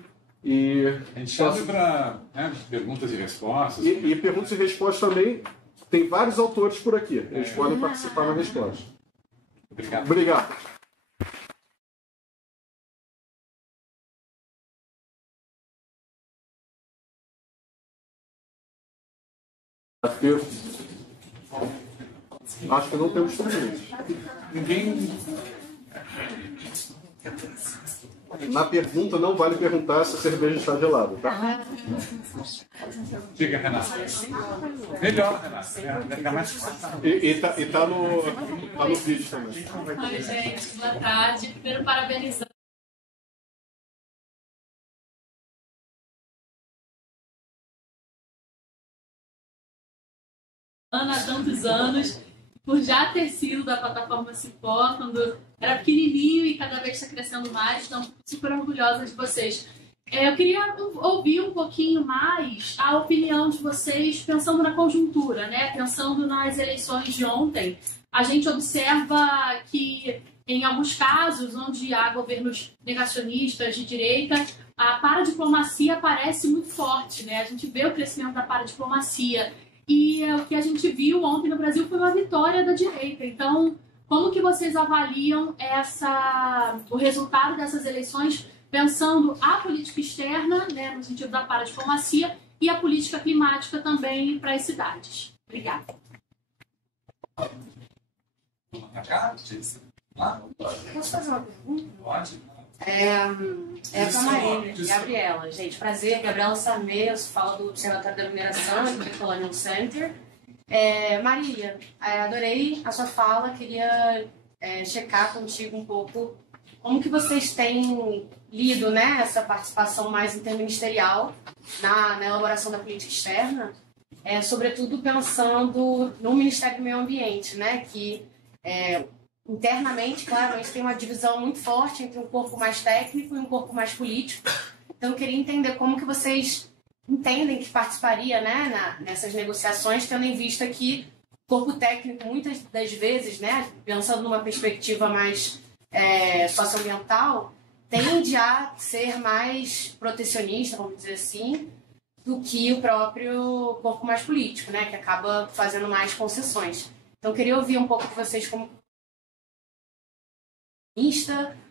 E a gente abre para perguntas e respostas. E perguntas e respostas também. Tem vários autores por aqui. Eles podem participar na resposta. Obrigado. Obrigado. Acho que não temos perguntas. Ninguém. Na pergunta não vale perguntar se a cerveja está gelada, tá? Diga, Renata. Melhor, Renata. E tá no vídeo também. Oi, gente. Boa tarde. Primeiro, parabenizando. Há tantos anos, por já ter sido da plataforma Cipó, quando era pequenininho e cada vez está crescendo mais, então super orgulhosa de vocês. Eu queria ouvir um pouquinho mais a opinião de vocês pensando na conjuntura, né? Pensando nas eleições de ontem. A gente observa que, em alguns casos, onde há governos negacionistas de direita, a paradiplomacia aparece muito forte, né? A gente vê o crescimento da paradiplomacia. E o que a gente viu ontem no Brasil foi uma vitória da direita. Então, como que vocês avaliam o resultado dessas eleições, pensando a política externa, né, no sentido da paradiplomacia, e a política climática também para as cidades? Obrigada. Posso fazer uma pergunta? Pode. É para a Marília, Gabriela. Gente, prazer. Gabriela Sarmei, eu falo do Observatório da Mineração e do Colonial Center. Marília, adorei a sua fala. Queria checar contigo um pouco como que vocês têm lido, né, essa participação mais interministerial na elaboração da política externa, sobretudo pensando no Ministério do Meio Ambiente, né, que internamente, claro, a gente tem uma divisão muito forte entre um corpo mais técnico e um corpo mais político. Então, eu queria entender como que vocês entendem que participaria, né, nessas negociações, tendo em vista que o corpo técnico, muitas das vezes, né, pensando numa perspectiva mais socioambiental, tende a ser mais protecionista, vamos dizer assim, do que o próprio corpo mais político, né, que acaba fazendo mais concessões. Então, eu queria ouvir um pouco de vocês como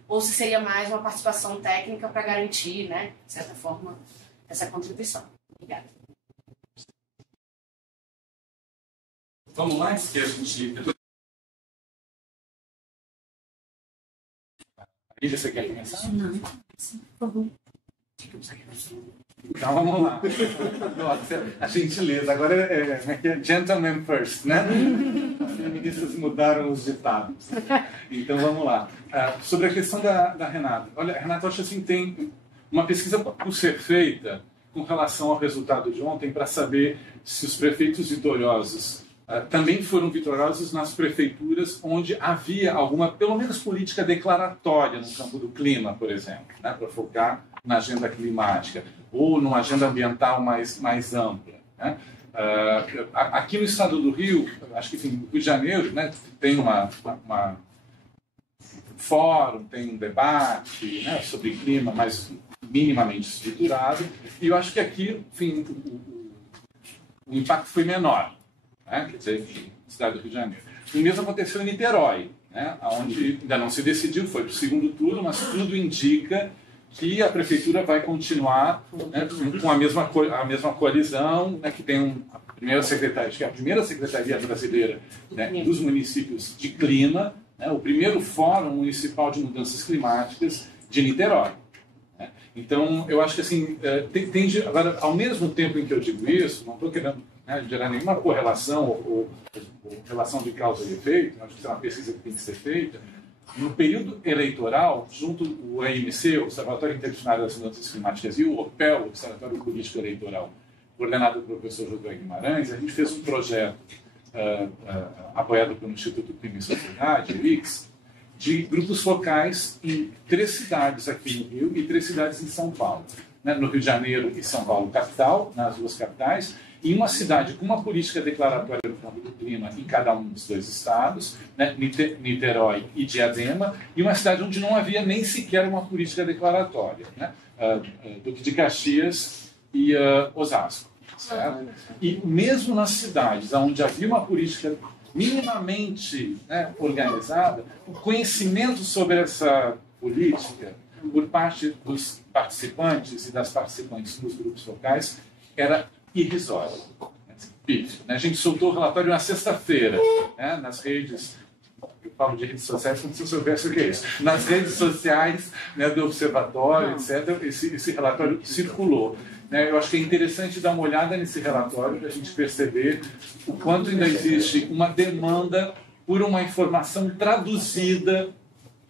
ou se seria mais uma participação técnica para garantir, né, de certa forma, essa contribuição. Obrigada. Vamos lá, que a gente... Lígia, você quer começar? Não. Por favor. Então vamos lá. Nossa, a gentileza. Agora é gentleman first, né? As feministas mudaram os ditados. Então vamos lá. Sobre a questão da Renata. Olha, Renata, eu acho assim, tem uma pesquisa por ser feita com relação ao resultado de ontem para saber se os prefeitos vitoriosos também foram vitoriosos nas prefeituras onde havia alguma, pelo menos, política declaratória no campo do clima, por exemplo, né, para focar na agenda climática ou numa agenda ambiental mais ampla. Né? Aqui no estado do Rio, acho que enfim, no Rio de Janeiro, né, tem uma fórum, tem um debate, né, sobre clima mais minimamente estruturado, e eu acho que aqui, enfim, o impacto foi menor, né? Quer dizer, enfim, cidade do Rio de Janeiro. O mesmo aconteceu em Niterói, né, onde ainda não se decidiu, foi para o segundo turno, mas tudo indica que a prefeitura vai continuar, né, com a mesma coalizão, né, que tem a primeira secretaria brasileira, né, dos municípios de clima, né, o primeiro Fórum Municipal de Mudanças Climáticas de Niterói. Né. Então, eu acho que assim, agora, ao mesmo tempo em que eu digo isso, não estou querendo gerar nenhuma correlação ou relação de causa e efeito, acho que isso é uma pesquisa que tem que ser feita. No período eleitoral, junto o AMC, o Observatório Interdisciplinar das Mudanças Climáticas, e o OPEL, o Observatório Político Eleitoral, coordenado pelo professor José Guimarães, a gente fez um projeto apoiado pelo Instituto Clima e Sociedade, IRIX, de grupos focais em 3 cidades aqui no Rio e 3 cidades em São Paulo. Né? No Rio de Janeiro e São Paulo, capital, nas 2 capitais, e uma cidade com uma política declaratória no campo do clima em cada um dos 2 estados, né? Niterói e Diadema, e uma cidade onde não havia nem sequer uma política declaratória, né? Duque de Caxias e Osasco. Certo? E mesmo nas cidades onde havia uma política minimamente, né, organizada, o conhecimento sobre essa política por parte dos participantes e das participantes nos grupos focais era irrisório. A gente soltou o relatório na sexta-feira, né, nas redes, eu falo de redes sociais como se eu soubesse o que é isso, nas redes sociais, né, do observatório, etc., esse relatório circulou. Eu acho que é interessante dar uma olhada nesse relatório para a gente perceber o quanto ainda existe uma demanda por uma informação traduzida,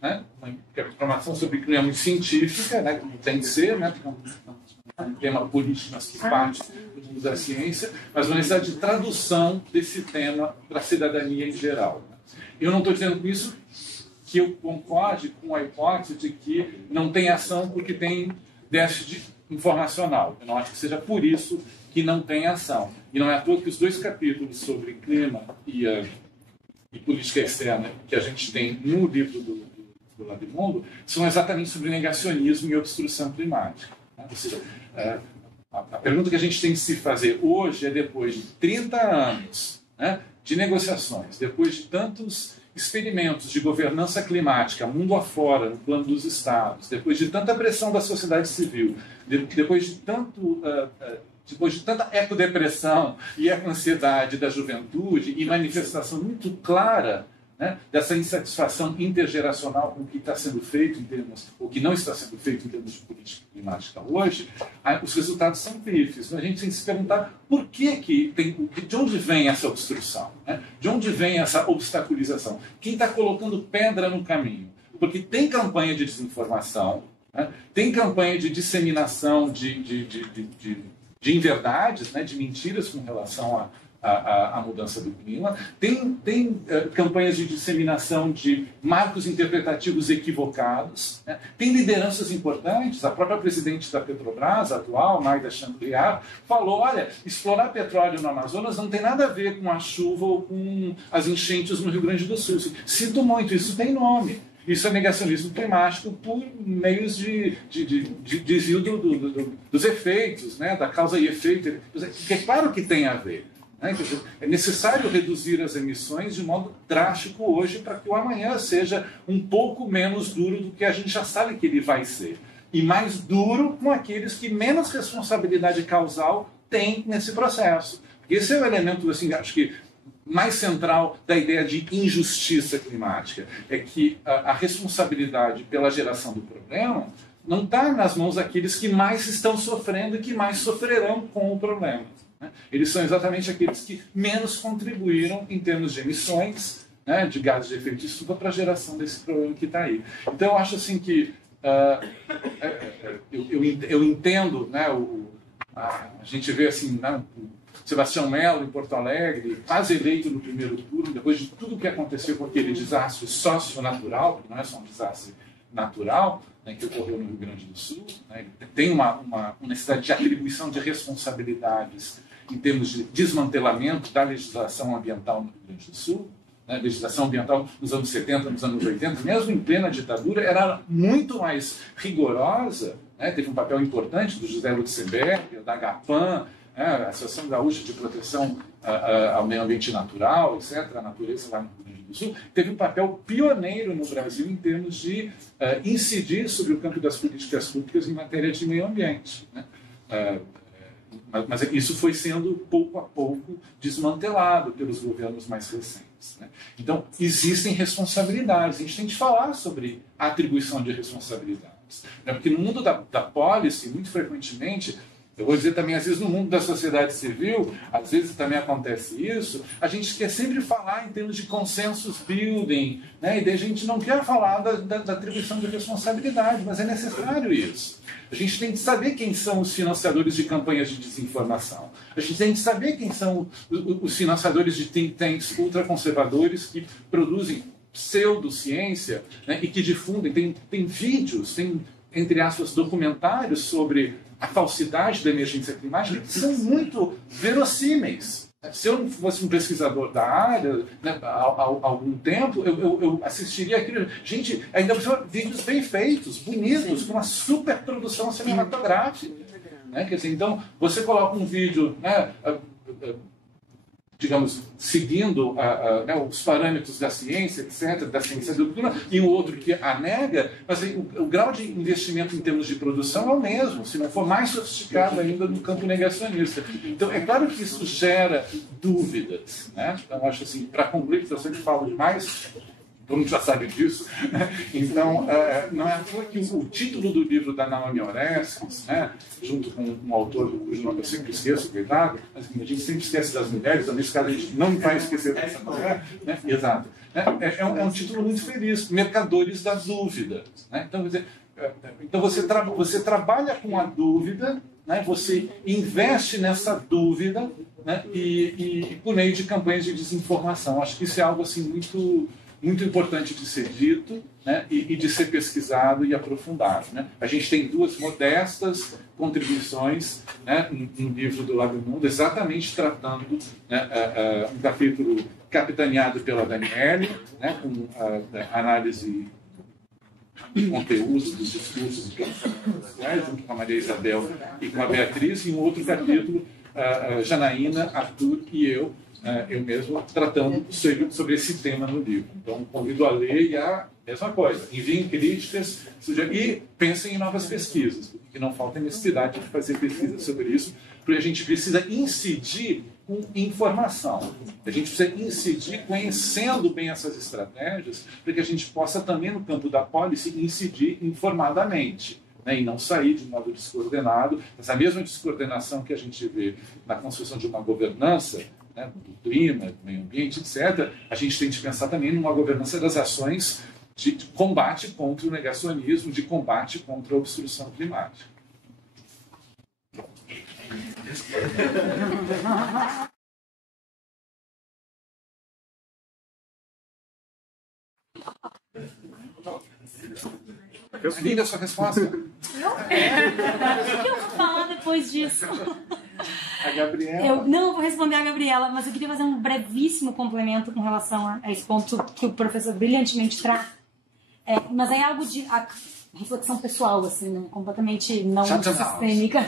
né? Uma informação sobre clima muito científica, né? Que tem que ser, né? Um tema político, mas que parte do mundo da ciência, mas uma necessidade de tradução desse tema para a cidadania em geral. Eu não estou dizendo com isso que eu concorde com a hipótese de que não tem ação porque tem déficit informacional. Eu não acho que seja por isso que não tem ação. E não é à toa que os 2 capítulos sobre clima e política externa que a gente tem no livro do Labimundo são exatamente sobre negacionismo e obstrução climática. Né? Ou seja, a pergunta que a gente tem que se fazer hoje é, depois de 30 anos, né, de negociações, depois de tantos experimentos de governança climática mundo afora, no plano dos estados, depois de tanta pressão da sociedade civil, depois de tanta ecodepressão e eco-ansiedade da juventude e manifestação muito clara, né, dessa insatisfação intergeracional com o que está sendo feito em termos, ou que não está sendo feito em termos de política climática hoje, os resultados são pífios. A gente tem que se perguntar por que de onde vem essa obstrução, né? De onde vem essa obstaculização? Quem está colocando pedra no caminho? Porque tem campanha de desinformação, né? Tem campanha de disseminação de inverdades, né? De mentiras com relação a mudança do clima, tem campanhas de disseminação de marcos interpretativos equivocados, né? Tem lideranças importantes. A própria presidente da Petrobras, atual, Maida Chambriard, falou, olha, explorar petróleo no Amazonas não tem nada a ver com a chuva ou com as enchentes no Rio Grande do Sul. Sinto muito, isso tem nome. Isso é negacionismo climático por meios de desvio dos efeitos, né? Da causa e efeito. É claro que tem a ver. É necessário reduzir as emissões de modo drástico hoje para que o amanhã seja um pouco menos duro do que a gente já sabe que ele vai ser. E mais duro com aqueles que menos responsabilidade causal têm nesse processo. Esse é o elemento, assim, acho que mais central da ideia de injustiça climática. É que a responsabilidade pela geração do problema não está nas mãos daqueles que mais estão sofrendo e que mais sofrerão com o problema. Eles são exatamente aqueles que menos contribuíram em termos de emissões, né, de gases de efeito de estufa para a geração desse problema que está aí. Então, eu acho assim que eu entendo, né, a gente vê assim, né, o Sebastião Mello em Porto Alegre, quase eleito no primeiro turno, depois de tudo o que aconteceu com aquele desastre socio-natural, que não é só um desastre natural, né, que ocorreu no Rio Grande do Sul, né, tem uma necessidade de atribuição de responsabilidades em termos de desmantelamento da legislação ambiental no Rio Grande do Sul. Né, legislação ambiental nos anos 70, nos anos 80, mesmo em plena ditadura, era muito mais rigorosa, né, teve um papel importante do José Lutzenberg, da AGAPAN, a Associação Gaúcha de Proteção ao Meio Ambiente Natural, etc., a natureza lá no Rio Grande do Sul, teve um papel pioneiro no Brasil em termos de incidir sobre o campo das políticas públicas em matéria de meio ambiente. Né? Mas isso foi sendo, pouco a pouco, desmantelado pelos governos mais recentes. Né? Então, existem responsabilidades. A gente tem que falar sobre a atribuição de responsabilidades. decisões. Porque no mundo da policy, muito frequentemente, eu vou dizer também, às vezes no mundo da sociedade civil, às vezes também acontece isso, a gente quer sempre falar em termos de consensus building, né? E daí a gente não quer falar da atribuição de responsabilidade, mas é necessário isso. A gente tem que saber quem são os financiadores de campanhas de desinformação. A gente tem que saber quem são os financiadores de think tanks ultraconservadores que produzem pseudociência, né? E que difundem, tem vídeos, tem, entre aspas, documentários sobre a falsidade da emergência climática, que são muito verossímeis. Se eu não fosse um pesquisador da área, né, há algum tempo, eu assistiria aquilo. Gente, ainda por vídeos bem feitos, bonitos, com uma super produção cinematográfica. Né? Quer dizer, então, você coloca um vídeo, né, digamos, seguindo né, os parâmetros da ciência, etc., da ciência do clima, e o outro que a nega, mas o grau de investimento em termos de produção é o mesmo, se não for mais sofisticado ainda no campo negacionista. Então, é claro que isso gera dúvidas. Né? Então, acho assim, para concluir, que eu sempre falo demais, todo mundo já sabe disso. Né? Então, não é à toa que o título do livro da Naomi Oreskes, né, junto com um autor cujo nome eu sempre esqueço, cuidado, mas a gente sempre esquece das mulheres, então nesse caso a gente não vai esquecer dessa mulher. Né? Exato. É um título muito feliz, Mercadores da Dúvida. Né? Então, quer dizer, então você trabalha com a dúvida, né? Você investe nessa dúvida, né? E por meio de campanhas de desinformação. Acho que isso é algo assim muito importante de ser dito, né, e de ser pesquisado e aprofundado. Né? A gente tem duas modestas contribuições, né, no livro do Lab Mundo, exatamente tratando, né, um capítulo capitaneado pela Daniele, né, com análise de conteúdo dos discursos junto com a Maria Isabel e com a Beatriz, e um outro capítulo, Janaína, Arthur e eu mesmo, tratando sobre esse tema no livro. Então, convido a ler e a mesma coisa. Enviem críticas e pensem em novas pesquisas, porque não falta necessidade de fazer pesquisa sobre isso, porque a gente precisa incidir com informação. A gente precisa incidir conhecendo bem essas estratégias, para que a gente possa também, no campo da policy, incidir informadamente. Né, e não sair de modo descoordenado. Essa mesma descoordenação que a gente vê na construção de uma governança, né, do clima, do meio ambiente, etc., a gente tem de pensar também numa governança das ações de combate contra o negacionismo, de combate contra a obstrução climática. Linda a sua resposta. O que eu vou falar depois disso? A Gabriela. Eu vou responder a Gabriela, mas eu queria fazer um brevíssimo complemento com relação a esse ponto que o professor brilhantemente traz. Mas é algo de reflexão pessoal, assim, né? Completamente não sistêmica.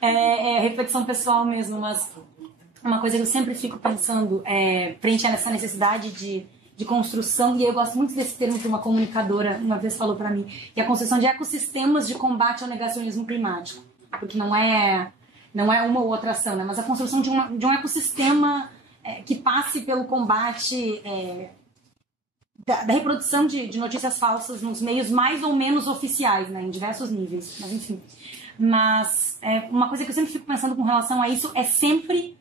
É reflexão pessoal mesmo, mas uma coisa que eu sempre fico pensando frente a essa necessidade de construção, e eu gosto muito desse termo que uma comunicadora uma vez falou para mim, que é a construção de ecossistemas de combate ao negacionismo climático, porque não é uma ou outra ação, né? Mas a construção de um ecossistema que passe pelo combate da reprodução de notícias falsas nos meios mais ou menos oficiais, né? Em diversos níveis, mas enfim. Mas uma coisa que eu sempre fico pensando com relação a isso é sempre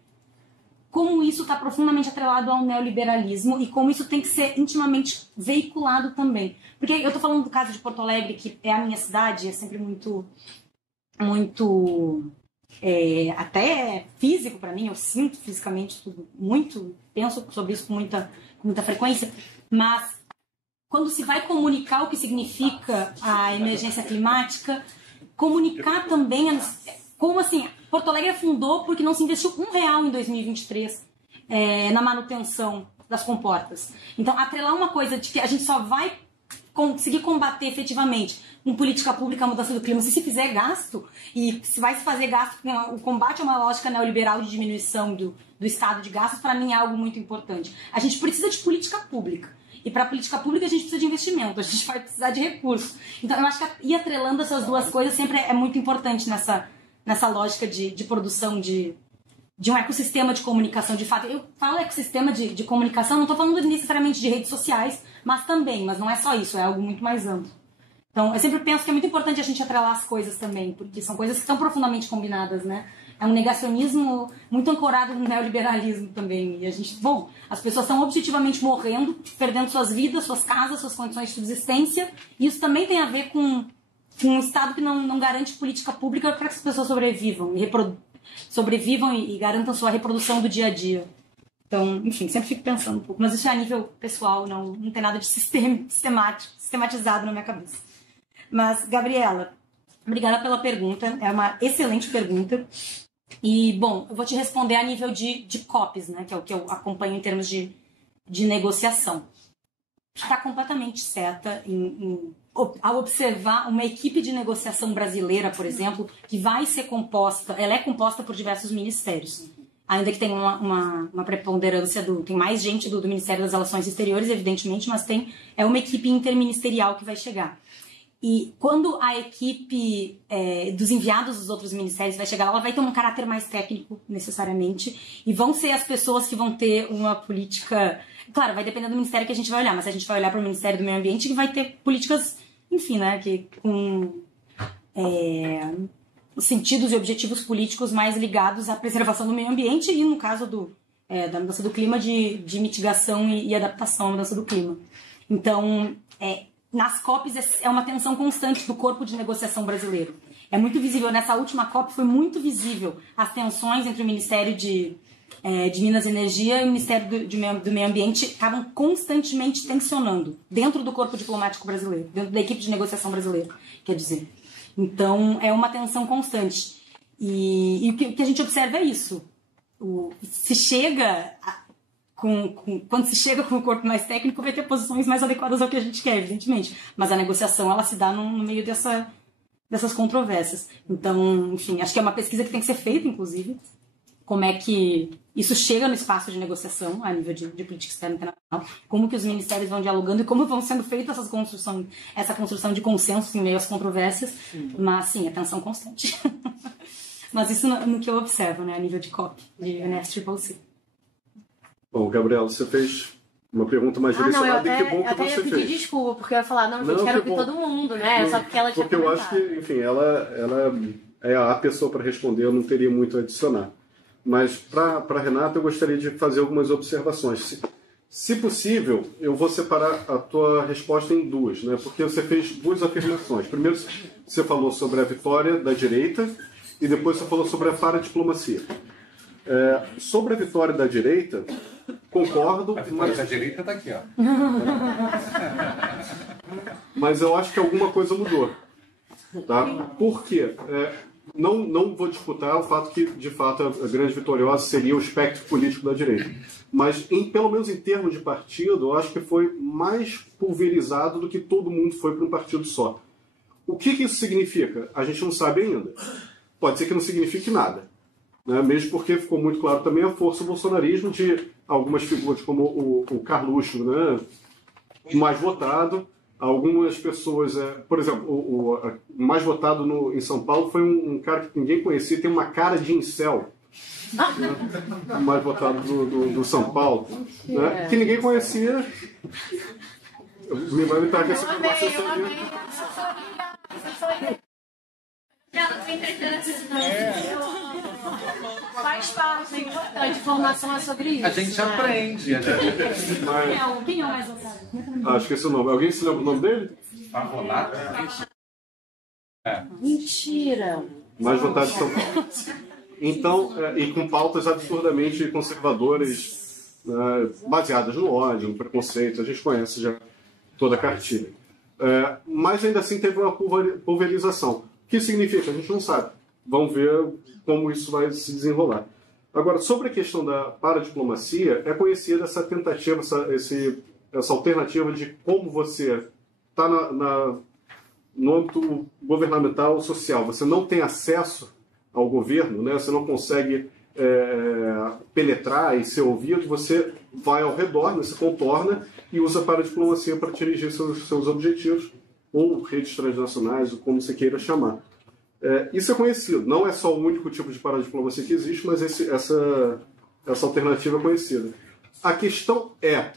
como isso está profundamente atrelado ao neoliberalismo e como isso tem que ser intimamente veiculado também. Porque eu estou falando do caso de Porto Alegre, que é a minha cidade, é sempre muito até físico para mim, eu sinto fisicamente tudo muito, penso sobre isso com muita frequência, mas quando se vai comunicar o que significa a emergência climática, comunicar também como assim, Porto Alegre afundou porque não se investiu R$1 em 2023 na manutenção das comportas. Então, atrelar uma coisa de que a gente só vai conseguir combater efetivamente com política pública a mudança do clima se fizer gasto, e se vai se fazer gasto, o combate a uma lógica neoliberal de diminuição do estado de gastos, para mim é algo muito importante. A gente precisa de política pública. E para a política pública a gente precisa de investimento, a gente vai precisar de recursos. Então, eu acho que ir atrelando essas duas coisas sempre é muito importante nessa lógica de produção de de um ecossistema de comunicação, de fato. Eu falo ecossistema de comunicação, não estou falando necessariamente de redes sociais, mas também, mas não é só isso, é algo muito mais amplo. Então, eu sempre penso que é muito importante a gente atrelar as coisas também, porque são coisas que estão profundamente combinadas, né? É um negacionismo muito ancorado no neoliberalismo também. E a gente, bom, as pessoas estão objetivamente morrendo, perdendo suas vidas, suas casas, suas condições de subsistência, e isso também tem a ver com um Estado que não garante política pública para que as pessoas sobrevivam e garantam sua reprodução do dia a dia. Então, enfim, sempre fico pensando um pouco. Mas isso é a nível pessoal, não tem nada de sistematizado na minha cabeça. Mas, Gabriela, obrigada pela pergunta. É uma excelente pergunta. E, bom, eu vou te responder a nível de COPs, né? Que é o que eu acompanho em termos de negociação. Está completamente certa ao observar uma equipe de negociação brasileira, por exemplo, que vai ser composta, ela é composta por diversos ministérios. Ainda que tenha uma preponderância tem mais gente do Ministério das Relações Exteriores, evidentemente, mas é uma equipe interministerial que vai chegar. E quando a equipe dos enviados dos outros ministérios vai chegar, ela vai ter um caráter mais técnico, necessariamente, e vão ser as pessoas que vão ter uma política... Claro, vai depender do ministério que a gente vai olhar, mas a gente vai olhar para o Ministério do Meio Ambiente, que vai ter políticas, enfim, né, que com sentidos e objetivos políticos mais ligados à preservação do meio ambiente e, no caso da mudança do clima, de mitigação e adaptação à mudança do clima. Então, nas COPs é uma tensão constante do corpo de negociação brasileiro. É muito visível, nessa última COP foi muito visível as tensões entre o Ministério de Minas e Energia e o Ministério do Meio Ambiente estavam constantemente tensionando dentro do corpo diplomático brasileiro, dentro da equipe de negociação brasileira, quer dizer. Então, é uma tensão constante. E o que a gente observa é isso. Quando se chega com o corpo mais técnico, vai ter posições mais adequadas ao que a gente quer, evidentemente. Mas a negociação, ela se dá no meio dessas controvérsias. Então, enfim, acho que é uma pesquisa que tem que ser feita, inclusive. Como é que isso chega no espaço de negociação, a nível de política externa internacional, como que os ministérios vão dialogando e como vão sendo feitas essa construção de consenso em meio às controvérsias. Mas, sim, é tensão constante. Mas isso no que eu observo, né, a nível de COP, de UNFCCC. Bom, Gabriela, você fez uma pergunta mais direcionada e que bom que você fez. Eu ia pedir desculpa, porque eu ia falar, não, gente, quero ouvir todo mundo, né? Só porque ela tinha comentado. Porque eu acho que, enfim, ela é a pessoa para responder, eu não teria muito a adicionar. Mas, para a Renata, eu gostaria de fazer algumas observações. Se possível, eu vou separar a tua resposta em duas, né? Porque você fez duas afirmações. Primeiro, você falou sobre a vitória da direita e depois você falou sobre a paradiplomacia. Sobre a vitória da direita, concordo... A vitória da direita está aqui, ó. Mas eu acho que alguma coisa mudou. Tá? Por quê? Não vou disputar o fato que, de fato, a grande vitoriosa seria o espectro político da direita. Mas, pelo menos em termos de partido, eu acho que foi mais pulverizado do que todo mundo foi para um partido só. O que isso significa? A gente não sabe ainda. Pode ser que não signifique nada. Né? Mesmo porque ficou muito claro também a força do bolsonarismo de algumas figuras como o Carluxo, né? Mais votado. Algumas pessoas, por exemplo, o mais votado em São Paulo foi um cara que ninguém conhecia, tem uma cara de incel. Né? O mais votado do São Paulo, né? Que ninguém conhecia. Me vai me trazer essa informação. Faz parte, é importante. Informação é sobre isso. A gente aprende. Quem é o mais votado? Acho que esse é o nome. Alguém se lembra o nome dele? Pavonato. Mentira. Mais votado de São Paulo. Então, e com pautas absurdamente conservadoras, baseadas no ódio, no preconceito. A gente conhece já toda a cartilha. Mas ainda assim teve uma pulverização. O que significa? A gente não sabe. Vamos ver como isso vai se desenrolar. Agora, sobre a questão da paradiplomacia, é conhecida essa tentativa, essa alternativa de como você está no âmbito governamental ou social. Você não tem acesso ao governo, né? Você não consegue penetrar e ser ouvido, você vai ao redor, se contorna e usa a paradiplomacia para atingir seus objetivos, ou redes transnacionais, ou como você queira chamar. Isso é conhecido. Não é só o único tipo de paradiplomacia que existe, mas essa alternativa é conhecida. A questão é,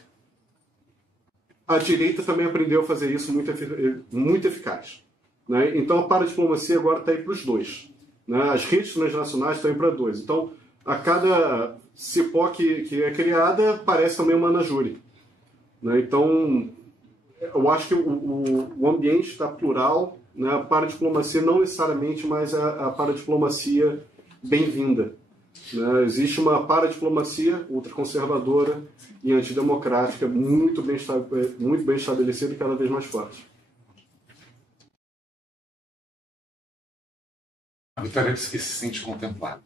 a direita também aprendeu a fazer isso muito eficaz. Né? Então a paradiplomacia agora está aí para os dois. Né? As redes transnacionais estão aí para dois. Então, a cada cipó que é criada, parece também uma Anajure. Né? Então, eu acho que o ambiente está plural. Né? A paradiplomacia não necessariamente mais a paradiplomacia bem-vinda. Né? Existe uma paradiplomacia ultraconservadora e antidemocrática muito bem estabelecida e cada vez mais forte. A Vitória disse que se sente contemplada.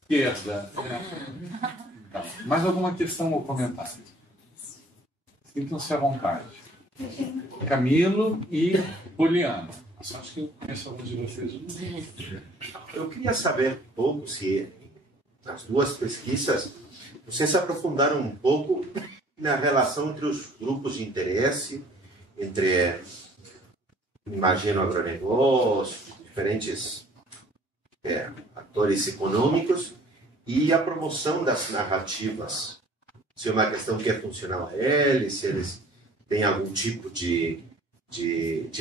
Esquerda. Então, mais alguma questão ou comentário? Sintam-se à vontade. Camilo e Poliana. Acho que eu conheço alguns de vocês. Eu queria saber um pouco se nas duas pesquisas vocês se aprofundaram um pouco na relação entre os grupos de interesse, entre, imagino, agronegócio, diferentes atores econômicos e a promoção das narrativas. Se é uma questão que é funcional a eles, se eles têm algum tipo de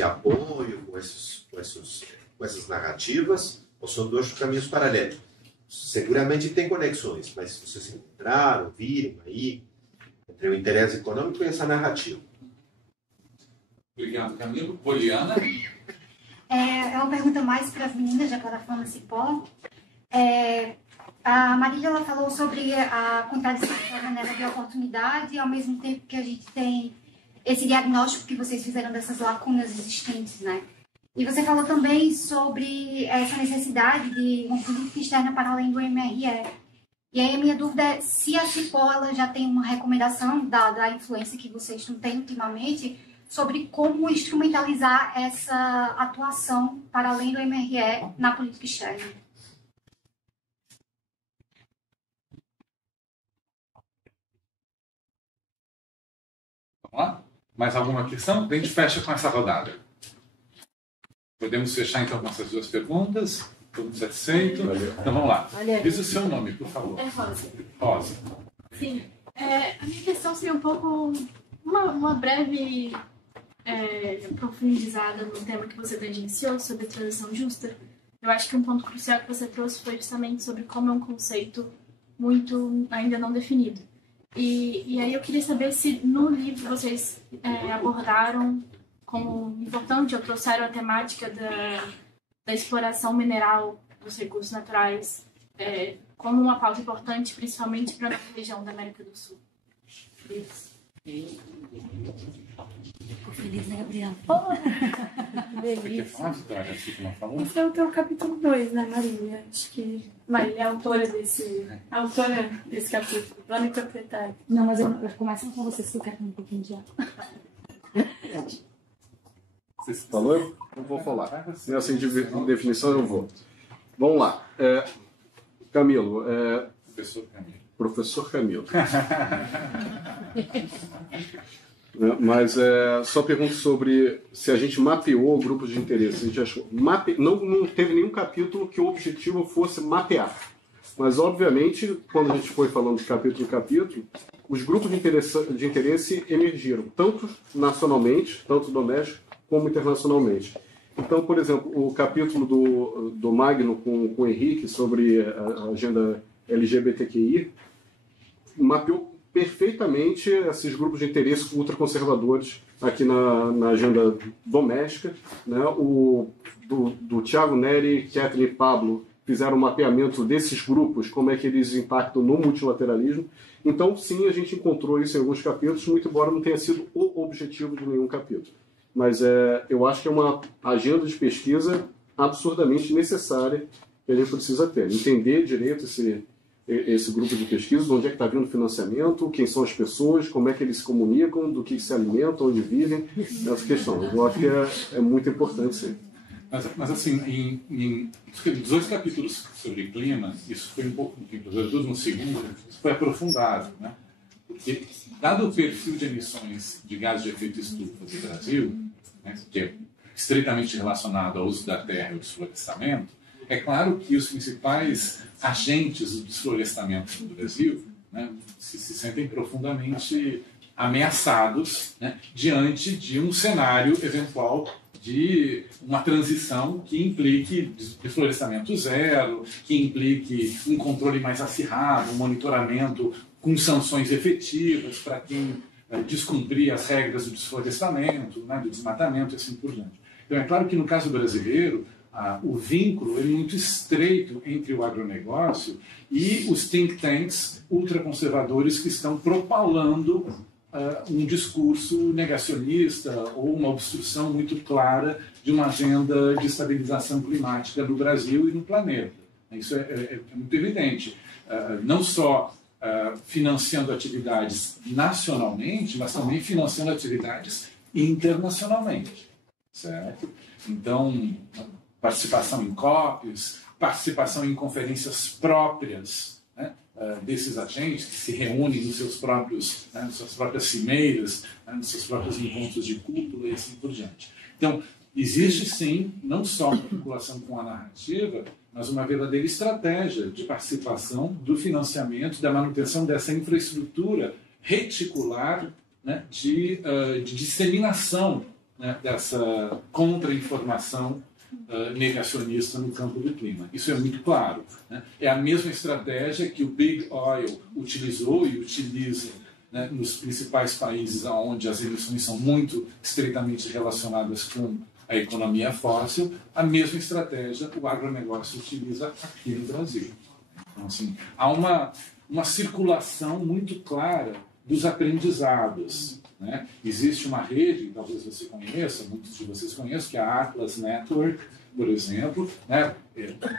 apoio com essas narrativas, ou são dois caminhos paralelos. Seguramente tem conexões, mas se vocês encontraram, viram aí, entre o interesse econômico e essa narrativa. Obrigado, Camilo. Poliana? É uma pergunta mais para as meninas da plataforma Cipó. A Marília ela falou sobre a contradição da janela de oportunidade, ao mesmo tempo que a gente tem esse diagnóstico que vocês fizeram dessas lacunas existentes, né? E você falou também sobre essa necessidade de uma política externa para além do MRE. E aí a minha dúvida é se a Cipó ela já tem uma recomendação, dada a influência que vocês estão tendo ultimamente, sobre como instrumentalizar essa atuação para além do MRE na política externa. Vamos lá? Mais alguma questão? A gente fecha com essa rodada. Podemos fechar então com essas duas perguntas? Todo mundo satisfeito? Então vamos lá. Diz o seu nome, por favor. É Rosa. Rosa. Sim. A minha questão seria um pouco uma breve profundizada no tema que você tangenciou sobre a transição justa. Eu acho que um ponto crucial que você trouxe foi justamente sobre como é um conceito muito ainda não definido. E aí eu queria saber se no livro vocês abordaram como importante ou trouxeram a temática da exploração mineral dos recursos naturais como uma pauta importante, principalmente para a nossa região da América do Sul. Ficou feliz, né, Gabriela? Esse é o teu capítulo 2, né, Marília? Acho que Marília é a autora desse capítulo, dona e proprietária. Não, mas eu começo com vocês que eu quero um pouquinho de água. Você falou? Eu vou falar. Nessa definição eu vou. Vamos lá. Camilo. Professor Camilo. Mas só pergunto sobre se a gente mapeou grupos de interesse. A gente achou, não teve nenhum capítulo que o objetivo fosse mapear. Mas, obviamente, quando a gente foi falando de capítulo em capítulo, os grupos de interesse emergiram, tanto nacionalmente, tanto doméstico, como internacionalmente. Então, por exemplo, o capítulo do Magno com o Henrique sobre a agenda LGBTQI mapeou perfeitamente esses grupos de interesse ultraconservadores aqui na agenda doméstica. Né? Do Thiago Neri, Kathleen e Pablo fizeram um mapeamento desses grupos, como é que eles impactam no multilateralismo. Então, sim, a gente encontrou isso em alguns capítulos, muito embora não tenha sido o objetivo de nenhum capítulo. Mas eu acho que é uma agenda de pesquisa absurdamente necessária que a gente precisa ter. Entender direito esse grupo de pesquisa, de onde é que está vindo o financiamento, quem são as pessoas, como é que eles se comunicam, do que se alimentam, onde vivem, essa questão. Eu acho que é muito importante, sim. Mas assim, em 18 capítulos sobre clima, isso foi um pouco, inclusive no segundo, isso foi aprofundado, né? Porque, dado o perfil de emissões de gases de efeito estufa do Brasil, né, que é estreitamente relacionado ao uso da terra e ao desflorestamento, é claro que os principais agentes do desflorestamento no Brasil, né, se sentem profundamente ameaçados, né, diante de um cenário eventual de uma transição que implique desflorestamento zero, que implique um controle mais acirrado, um monitoramento com sanções efetivas para quem descumprir as regras do desflorestamento, né, do desmatamento e assim por diante. Então, é claro que no caso brasileiro, o vínculo é muito estreito entre o agronegócio e os think tanks ultraconservadores que estão propalando um discurso negacionista ou uma obstrução muito clara de uma agenda de estabilização climática no Brasil e no planeta. Isso é muito evidente. Não só financiando atividades nacionalmente, mas também financiando atividades internacionalmente. Certo? Então, participação em COPs, participação em conferências próprias, né, desses agentes que se reúnem nos seus próprios, né, nas suas próprias cimeiras, né, nos seus próprios encontros de cúpula e assim por diante. Então, existe sim, não só uma vinculação com a narrativa, mas uma verdadeira estratégia de participação do financiamento, da manutenção dessa infraestrutura reticular, né, de disseminação, né, dessa contra-informação negacionista no campo do clima. Isso é muito claro, né? É a mesma estratégia que o Big Oil utilizou e utiliza, né, nos principais países onde as emissões são muito estreitamente relacionadas com a economia fóssil. A mesma estratégia o agronegócio utiliza aqui no Brasil. Então, assim, há uma circulação muito clara dos aprendizados, né? Existe uma rede, talvez você conheça, muitos de vocês conheçam, que é a Atlas Network, por exemplo, né?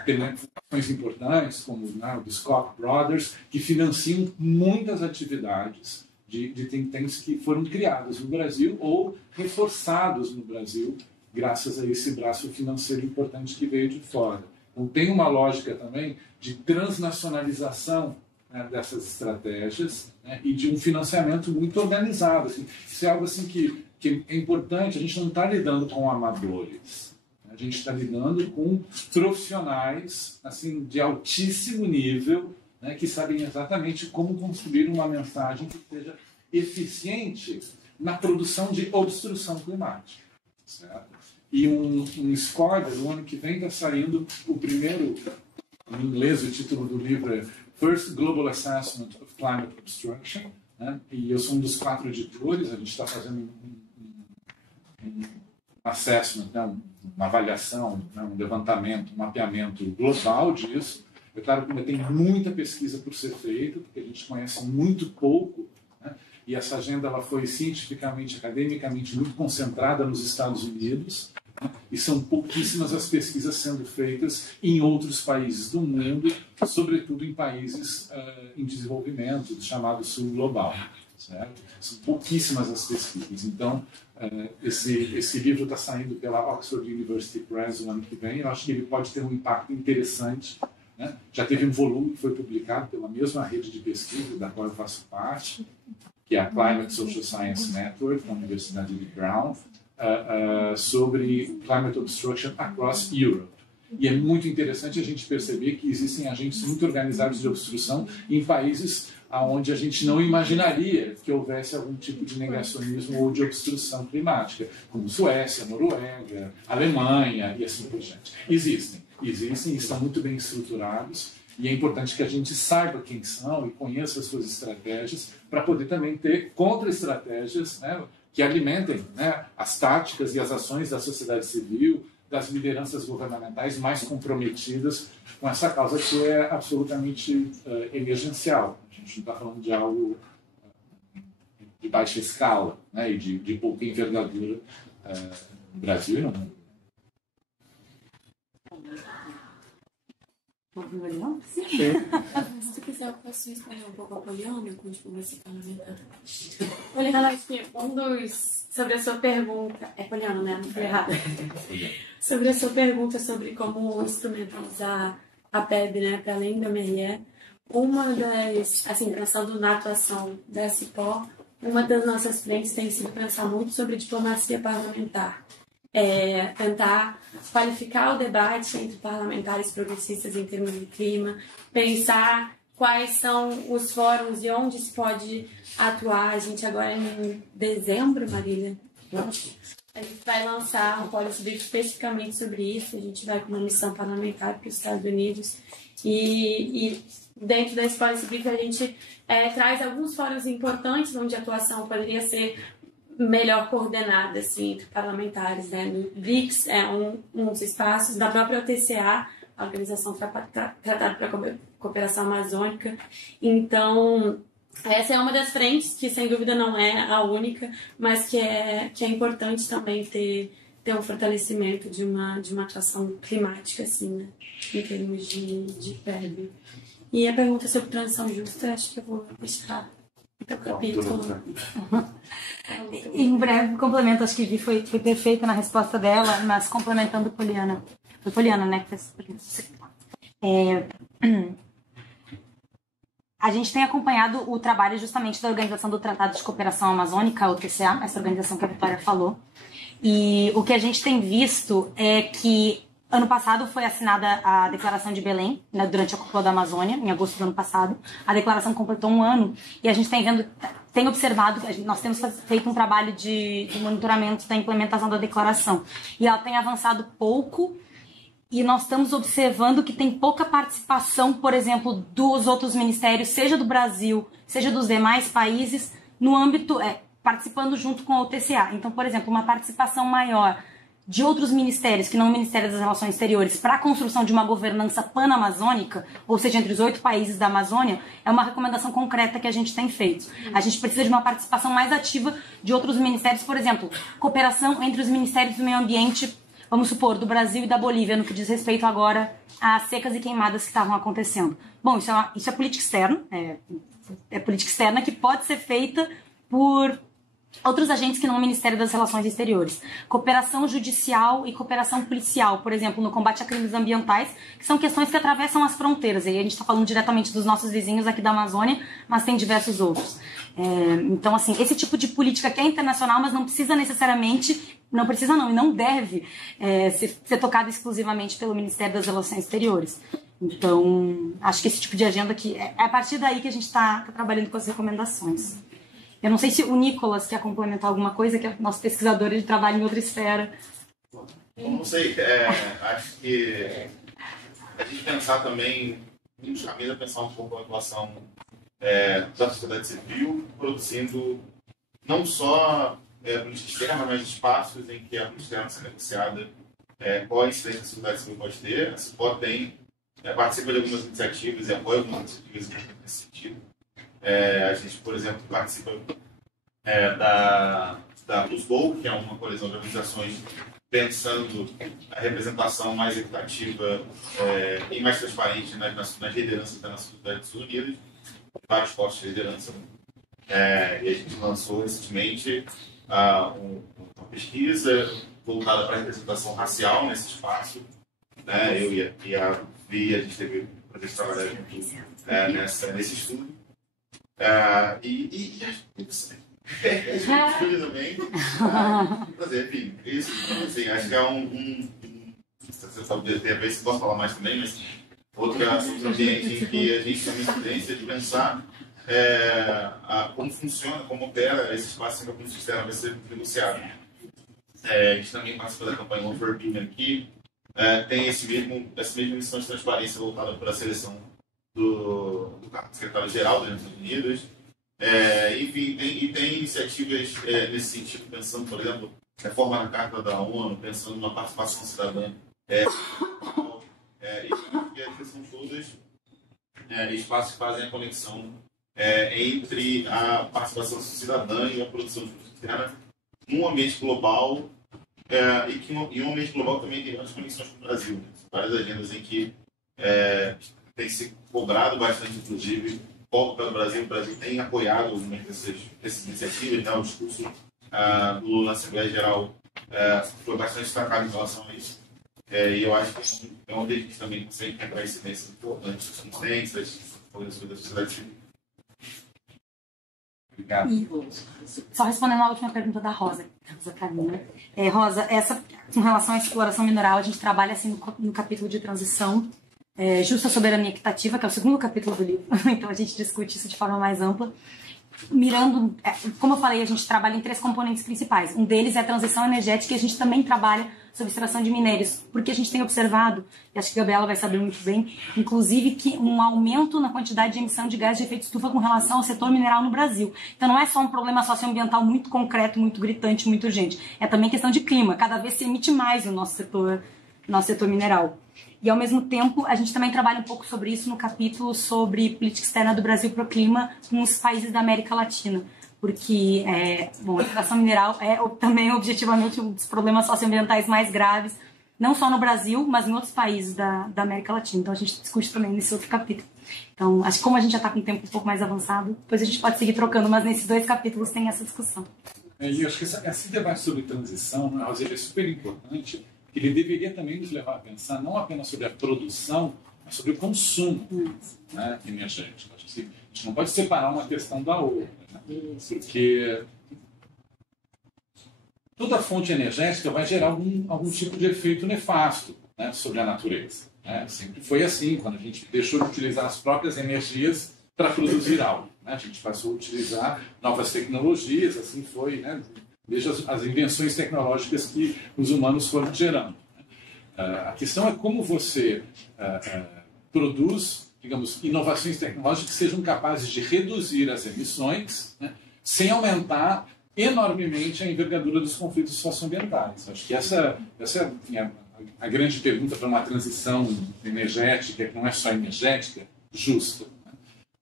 Tem fundações importantes, como, né, o Scott Brothers, que financiam muitas atividades de think tanks que foram criadas no Brasil ou reforçados no Brasil, graças a esse braço financeiro importante que veio de fora. Então, tem uma lógica também de transnacionalização, né, dessas estratégias, né, e de um financiamento muito organizado. Assim. Isso é algo assim que é importante. A gente não está lidando com amadores. A gente está lidando com profissionais assim, de altíssimo nível, né, que sabem exatamente como construir uma mensagem que seja eficiente na produção de obstrução climática. Certo? E um score, no ano que vem está saindo o primeiro, em inglês o título do livro é First Global Assessment of Climate Obstruction, né? E eu sou um dos 4 editores. A gente está fazendo um assessment, né? Uma avaliação, né? Um levantamento, um mapeamento global disso. É claro que ainda tem muita pesquisa por ser feita, porque a gente conhece muito pouco, né? E essa agenda ela foi cientificamente, academicamente muito concentrada nos Estados Unidos, né? E são pouquíssimas as pesquisas sendo feitas em outros países do mundo, sobretudo em países em desenvolvimento, chamado Sul Global. Certo? São pouquíssimas as pesquisas. Então, esse livro está saindo pela Oxford University Press no ano que vem. Eu acho que ele pode ter um impacto interessante, né? Já teve um volume que foi publicado pela mesma rede de pesquisa da qual eu faço parte, que é a Climate Social Science Network, da Universidade de Brown, sobre Climate Obstruction across Europe. E é muito interessante a gente perceber que existem agentes muito organizados de obstrução em países onde a gente não imaginaria que houvesse algum tipo de negacionismo ou de obstrução climática, como Suécia, Noruega, Alemanha e assim por diante. Existem e estão muito bem estruturados, e é importante que a gente saiba quem são e conheça as suas estratégias para poder também ter contra-estratégias, né, que alimentem, né, as táticas e as ações da sociedade civil, das lideranças governamentais mais comprometidas com essa causa que é absolutamente emergencial. A gente não está falando de algo de baixa escala, né, e de pouca envergadura no Brasil e no mundo. Sim. Se quiser, eu posso responder um pouco a Poliana, quando você está na metade. Poliana, acho que sobre a sua pergunta... É Poliana, né? Não foi errado. Sobre a sua pergunta sobre como instrumentalizar a PEB, né, para além da MRE, uma das... Assim, pensando na atuação da CIPO, uma das nossas frentes tem sido pensar muito sobre diplomacia parlamentar. tentar qualificar o debate entre parlamentares progressistas em termos de clima, pensar quais são os fóruns e onde se pode atuar. A gente agora em dezembro, Marília, a gente vai lançar um policy brief especificamente sobre isso. A gente vai com uma missão parlamentar para os Estados Unidos e dentro desse policy brief a gente traz alguns fóruns importantes onde a atuação poderia ser melhor coordenada assim, entre parlamentares. Né? No BRICS é um dos espaços, da própria OTCA, a Organização Tratada para a Cooperação Amazônica. Então, essa é uma das frentes que, sem dúvida, não é a única, mas que é importante também ter um fortalecimento de uma atuação climática, assim, né? Em termos de PEB. E a pergunta sobre transição justa, acho que eu vou deixar para o capítulo. Em breve, complemento, acho que Vi foi perfeita na resposta dela, mas complementando Poliana. Foi Poliana, né? Que fez a gente tem acompanhado o trabalho justamente da Organização do Tratado de Cooperação Amazônica, a OTCA, essa organização que a Vitória falou. E o que a gente tem visto é que ano passado foi assinada a Declaração de Belém, né, durante a Cúpula da Amazônia, em agosto do ano passado. A declaração completou 1 ano e a gente tem observado, nós temos feito um trabalho de monitoramento da implementação da declaração. E ela tem avançado pouco. E nós estamos observando que tem pouca participação, por exemplo, dos outros ministérios, seja do Brasil, seja dos demais países, no âmbito, participando junto com a OTCA. Então, por exemplo, uma participação maior de outros ministérios, que não o Ministério das Relações Exteriores, para a construção de uma governança pan-amazônica, ou seja, entre os 8 países da Amazônia, é uma recomendação concreta que a gente tem feito. A gente precisa de uma participação mais ativa de outros ministérios, por exemplo, cooperação entre os ministérios do meio ambiente, vamos supor, do Brasil e da Bolívia, no que diz respeito agora às secas e queimadas que estavam acontecendo. Bom, isso é política externa, é política externa que pode ser feita por outros agentes que não o Ministério das Relações Exteriores. Cooperação judicial e cooperação policial, por exemplo, no combate a crimes ambientais, que são questões que atravessam as fronteiras. E aí a gente está falando diretamente dos nossos vizinhos aqui da Amazônia, mas tem diversos outros. Então, assim, esse tipo de política que é internacional, mas não precisa necessariamente, e não deve ser tocado exclusivamente pelo Ministério das Relações Exteriores. Então, acho que esse tipo de agenda aqui, é a partir daí que a gente está trabalhando com as recomendações. Eu não sei se o Nicolas quer complementar alguma coisa, que é nosso pesquisador, ele trabalha em outra esfera. Eu não sei, acho que a gente pensar também, um dos caminhos é pensar um pouco a atuação da sociedade civil, produzindo não só política externa, mas espaços em que a política externa seja negociada, qual a incidência a sociedade civil pode ter. A CIPO participa de algumas iniciativas e apoia algumas iniciativas nesse sentido. A gente, por exemplo, participa da Luzgol, que é uma coalizão de organizações pensando a representação mais equitativa e mais transparente nas lideranças das Nações Unidas, vários postos de liderança. E a gente lançou recentemente uma pesquisa voltada para a representação racial nesse espaço. Eu e a Vi, a gente teve o prazer de trabalhar junto nesse estudo. Também. Mas enfim, isso, assim, acho que é você sabe, de repente posso falar mais também, mas outro ambiente em que a gente tem uma tendência de pensar como funciona, como opera esse espaço em que a política externa vai ser negociado. A gente também participa da campanha One for Being aqui, tem essa mesma missão de transparência voltada para a seleção do secretário-geral das Nações Unidas. Enfim, tem iniciativas nesse sentido, pensando, por exemplo, reforma na Carta da ONU, pensando na participação cidadã. E essas são todas espaços que fazem a conexão entre a participação cidadã e a produção de justiça externa num ambiente global, e que em um ambiente global também tem várias conexões com o Brasil. Várias agendas em que tem se cobrado bastante, inclusive, pouco pelo Brasil. O Brasil tem apoiado algumas dessas iniciativas, o discurso do Lula na Assembleia Geral foi bastante destacado em relação a isso. E eu acho que é onde a gente também consegue encontrar incidências importantes das consciências, das sociedade civil. Obrigado. E, só respondendo a última pergunta da Rosa Carina. Rosa, com relação à exploração mineral, a gente trabalha assim no capítulo de transição, justa soberania equitativa, que é o segundo capítulo do livro, então a gente discute isso de forma mais ampla. Mirando, como eu falei, a gente trabalha em 3 componentes principais. Um deles é a transição energética e a gente também trabalha sobre extração de minérios, porque a gente tem observado, e acho que a Gabriela vai saber muito bem, inclusive que um aumento na quantidade de emissão de gás de efeito estufa com relação ao setor mineral no Brasil. Então não é só um problema socioambiental muito concreto, muito gritante, muito urgente. É também questão de clima. Cada vez se emite mais no nosso setor mineral. E, ao mesmo tempo, a gente também trabalha um pouco sobre isso no capítulo sobre política externa do Brasil para o clima com os países da América Latina. Porque, a extração mineral é também, objetivamente, um dos problemas socioambientais mais graves, não só no Brasil, mas em outros países da América Latina. Então, a gente discute também nesse outro capítulo. Então, acho que como a gente já está com um tempo um pouco mais avançado, depois a gente pode seguir trocando, mas nesses 2 capítulos tem essa discussão. E eu acho que esse debate sobre transição, né, é super importante. Ele deveria também nos levar a pensar não apenas sobre a produção, mas sobre o consumo, né, energético. A gente não pode separar uma questão da outra, né, porque toda fonte energética vai gerar algum tipo de efeito nefasto, né, sobre a natureza. Né? Sempre foi assim, quando a gente deixou de utilizar as próprias energias para produzir algo. Né? A gente passou a utilizar novas tecnologias, assim foi, né? Veja as invenções tecnológicas que os humanos foram gerando. A questão é como você produz, digamos, inovações tecnológicas que sejam capazes de reduzir as emissões, né, sem aumentar enormemente a envergadura dos conflitos socioambientais. Acho que essa é a grande pergunta para uma transição energética, que não é só energética, justa. Né?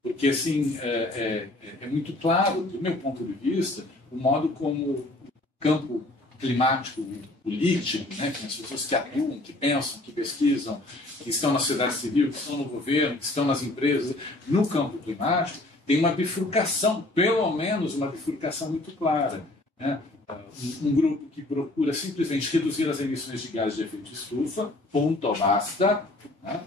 Porque, assim, é muito claro, do meu ponto de vista, o modo como o campo climático político, né, que as pessoas que atuam, que pensam, que pesquisam, que estão na sociedade civil, que estão no governo, que estão nas empresas, no campo climático, tem uma bifurcação, pelo menos uma bifurcação muito clara. Né? Um grupo que procura simplesmente reduzir as emissões de gases de efeito estufa, ponto, basta. Né?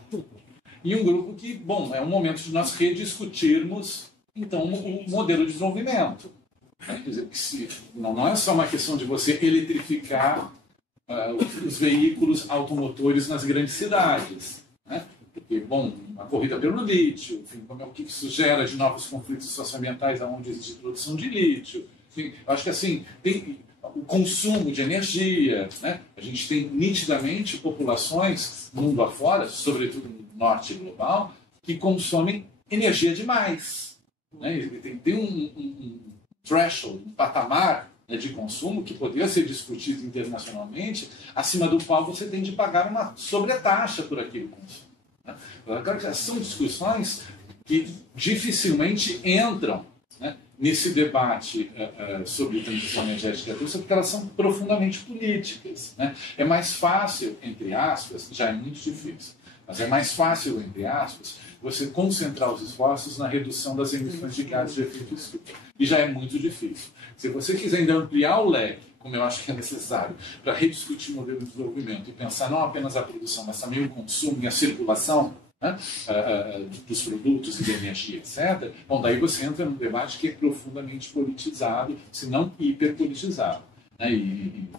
E um grupo que, bom, é um momento de nós rediscutirmos, então, o modelo de desenvolvimento. Quer dizer, que não é só uma questão de você eletrificar os veículos automotores nas grandes cidades. Né? Porque, bom, a corrida pelo lítio, enfim, o que isso gera de novos conflitos socioambientais onde existe produção de lítio. Enfim, eu acho que assim, tem o consumo de energia. Né? A gente tem nitidamente populações, mundo afora, sobretudo no norte global, que consomem energia demais. Né? Tem um threshold, um patamar, né, de consumo que poderia ser discutido internacionalmente, acima do qual você tem de pagar uma sobretaxa por aquele consumo. Né? Agora, são discussões que dificilmente entram, né, nesse debate sobre transição energética russa, porque elas são profundamente políticas. Né? É mais fácil, entre aspas, já é muito difícil, mas é mais fácil, entre aspas, você concentrar os esforços na redução das emissões de gases de efeito estufa. E já é muito difícil. Se você quiser ainda ampliar o leque, como eu acho que é necessário, para rediscutir o modelo de desenvolvimento e pensar não apenas a produção, mas também o consumo e a circulação, né, dos produtos e da energia, etc., bom, daí você entra num debate que é profundamente politizado, se não hiperpolitizado. Né, e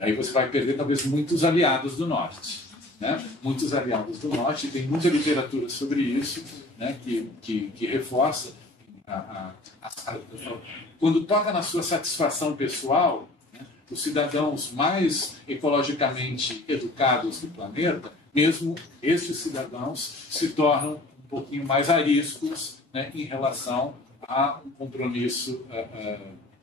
aí você vai perder talvez muitos aliados do Norte. Né? Muitos aliados do Norte, tem muita literatura sobre isso, né, que reforça quando toca na sua satisfação pessoal, né, os cidadãos mais ecologicamente educados do planeta, mesmo estes cidadãos se tornam um pouquinho mais ariscos, né, em relação a um compromisso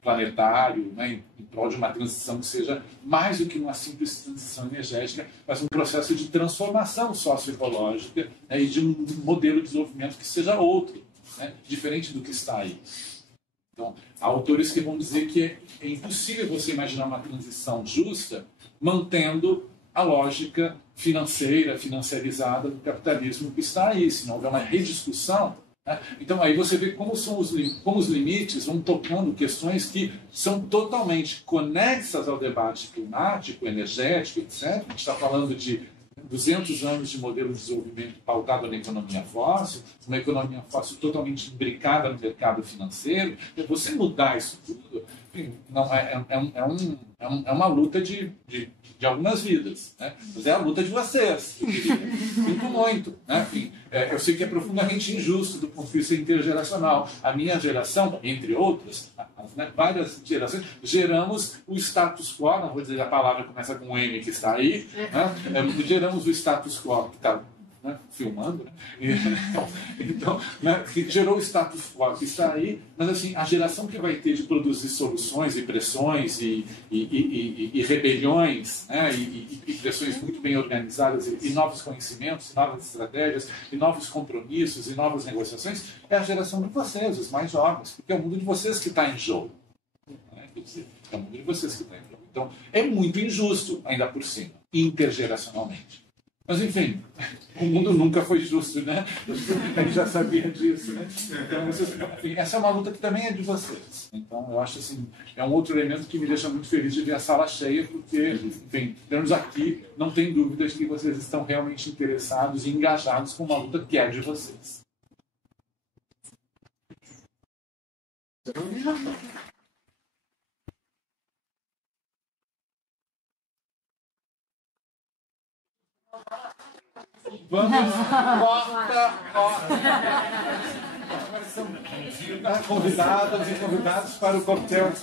planetário, né, em prol de uma transição que seja mais do que uma simples transição energética, mas um processo de transformação socioecológica, né, e de um modelo de desenvolvimento que seja outro, né, diferente do que está aí. Então, há autores que vão dizer que é impossível você imaginar uma transição justa mantendo a lógica financeira, financiarizada do capitalismo que está aí, se não houver uma rediscussão. Né? Então, aí você vê como os limites vão tocando questões que são totalmente conexas ao debate climático, energético, etc. A gente está falando de 200 anos de modelo de desenvolvimento pautado na economia fóssil, uma economia fóssil totalmente imbricada no mercado financeiro. Você mudar isso tudo, enfim, não é uma luta de algumas vidas, né? Mas é a luta de vocês. Sinto muito, né? Enfim, eu sei que é profundamente injusto do ponto de vista intergeracional. A minha geração, entre outras, né, várias gerações, geramos o status quo, não vou dizer a palavra que começa com M que está aí, né? Geramos o status quo que está, né, filmando, né? Então, né, que gerou o status quo que está aí, mas assim, a geração que vai ter de produzir soluções e pressões e rebeliões, né, e pressões muito bem organizadas e novos conhecimentos, e novas estratégias, e novos compromissos, e novas negociações, é a geração de vocês, os mais jovens, porque é o mundo de vocês que está em jogo. Né? Quer dizer, é o mundo de vocês que está em jogo. Então, é muito injusto, ainda por cima, intergeracionalmente. Mas, enfim, o mundo nunca foi justo, né? A gente já sabia disso, né? Então, enfim, essa é uma luta que também é de vocês. Então, eu acho assim, é um outro elemento que me deixa muito feliz de ver a sala cheia, porque, enfim, pelo menos aqui, não tem dúvida de que vocês estão realmente interessados e engajados com uma luta que é de vocês. Vamos, corta. Agora são convidadas e convidados para o coquetel de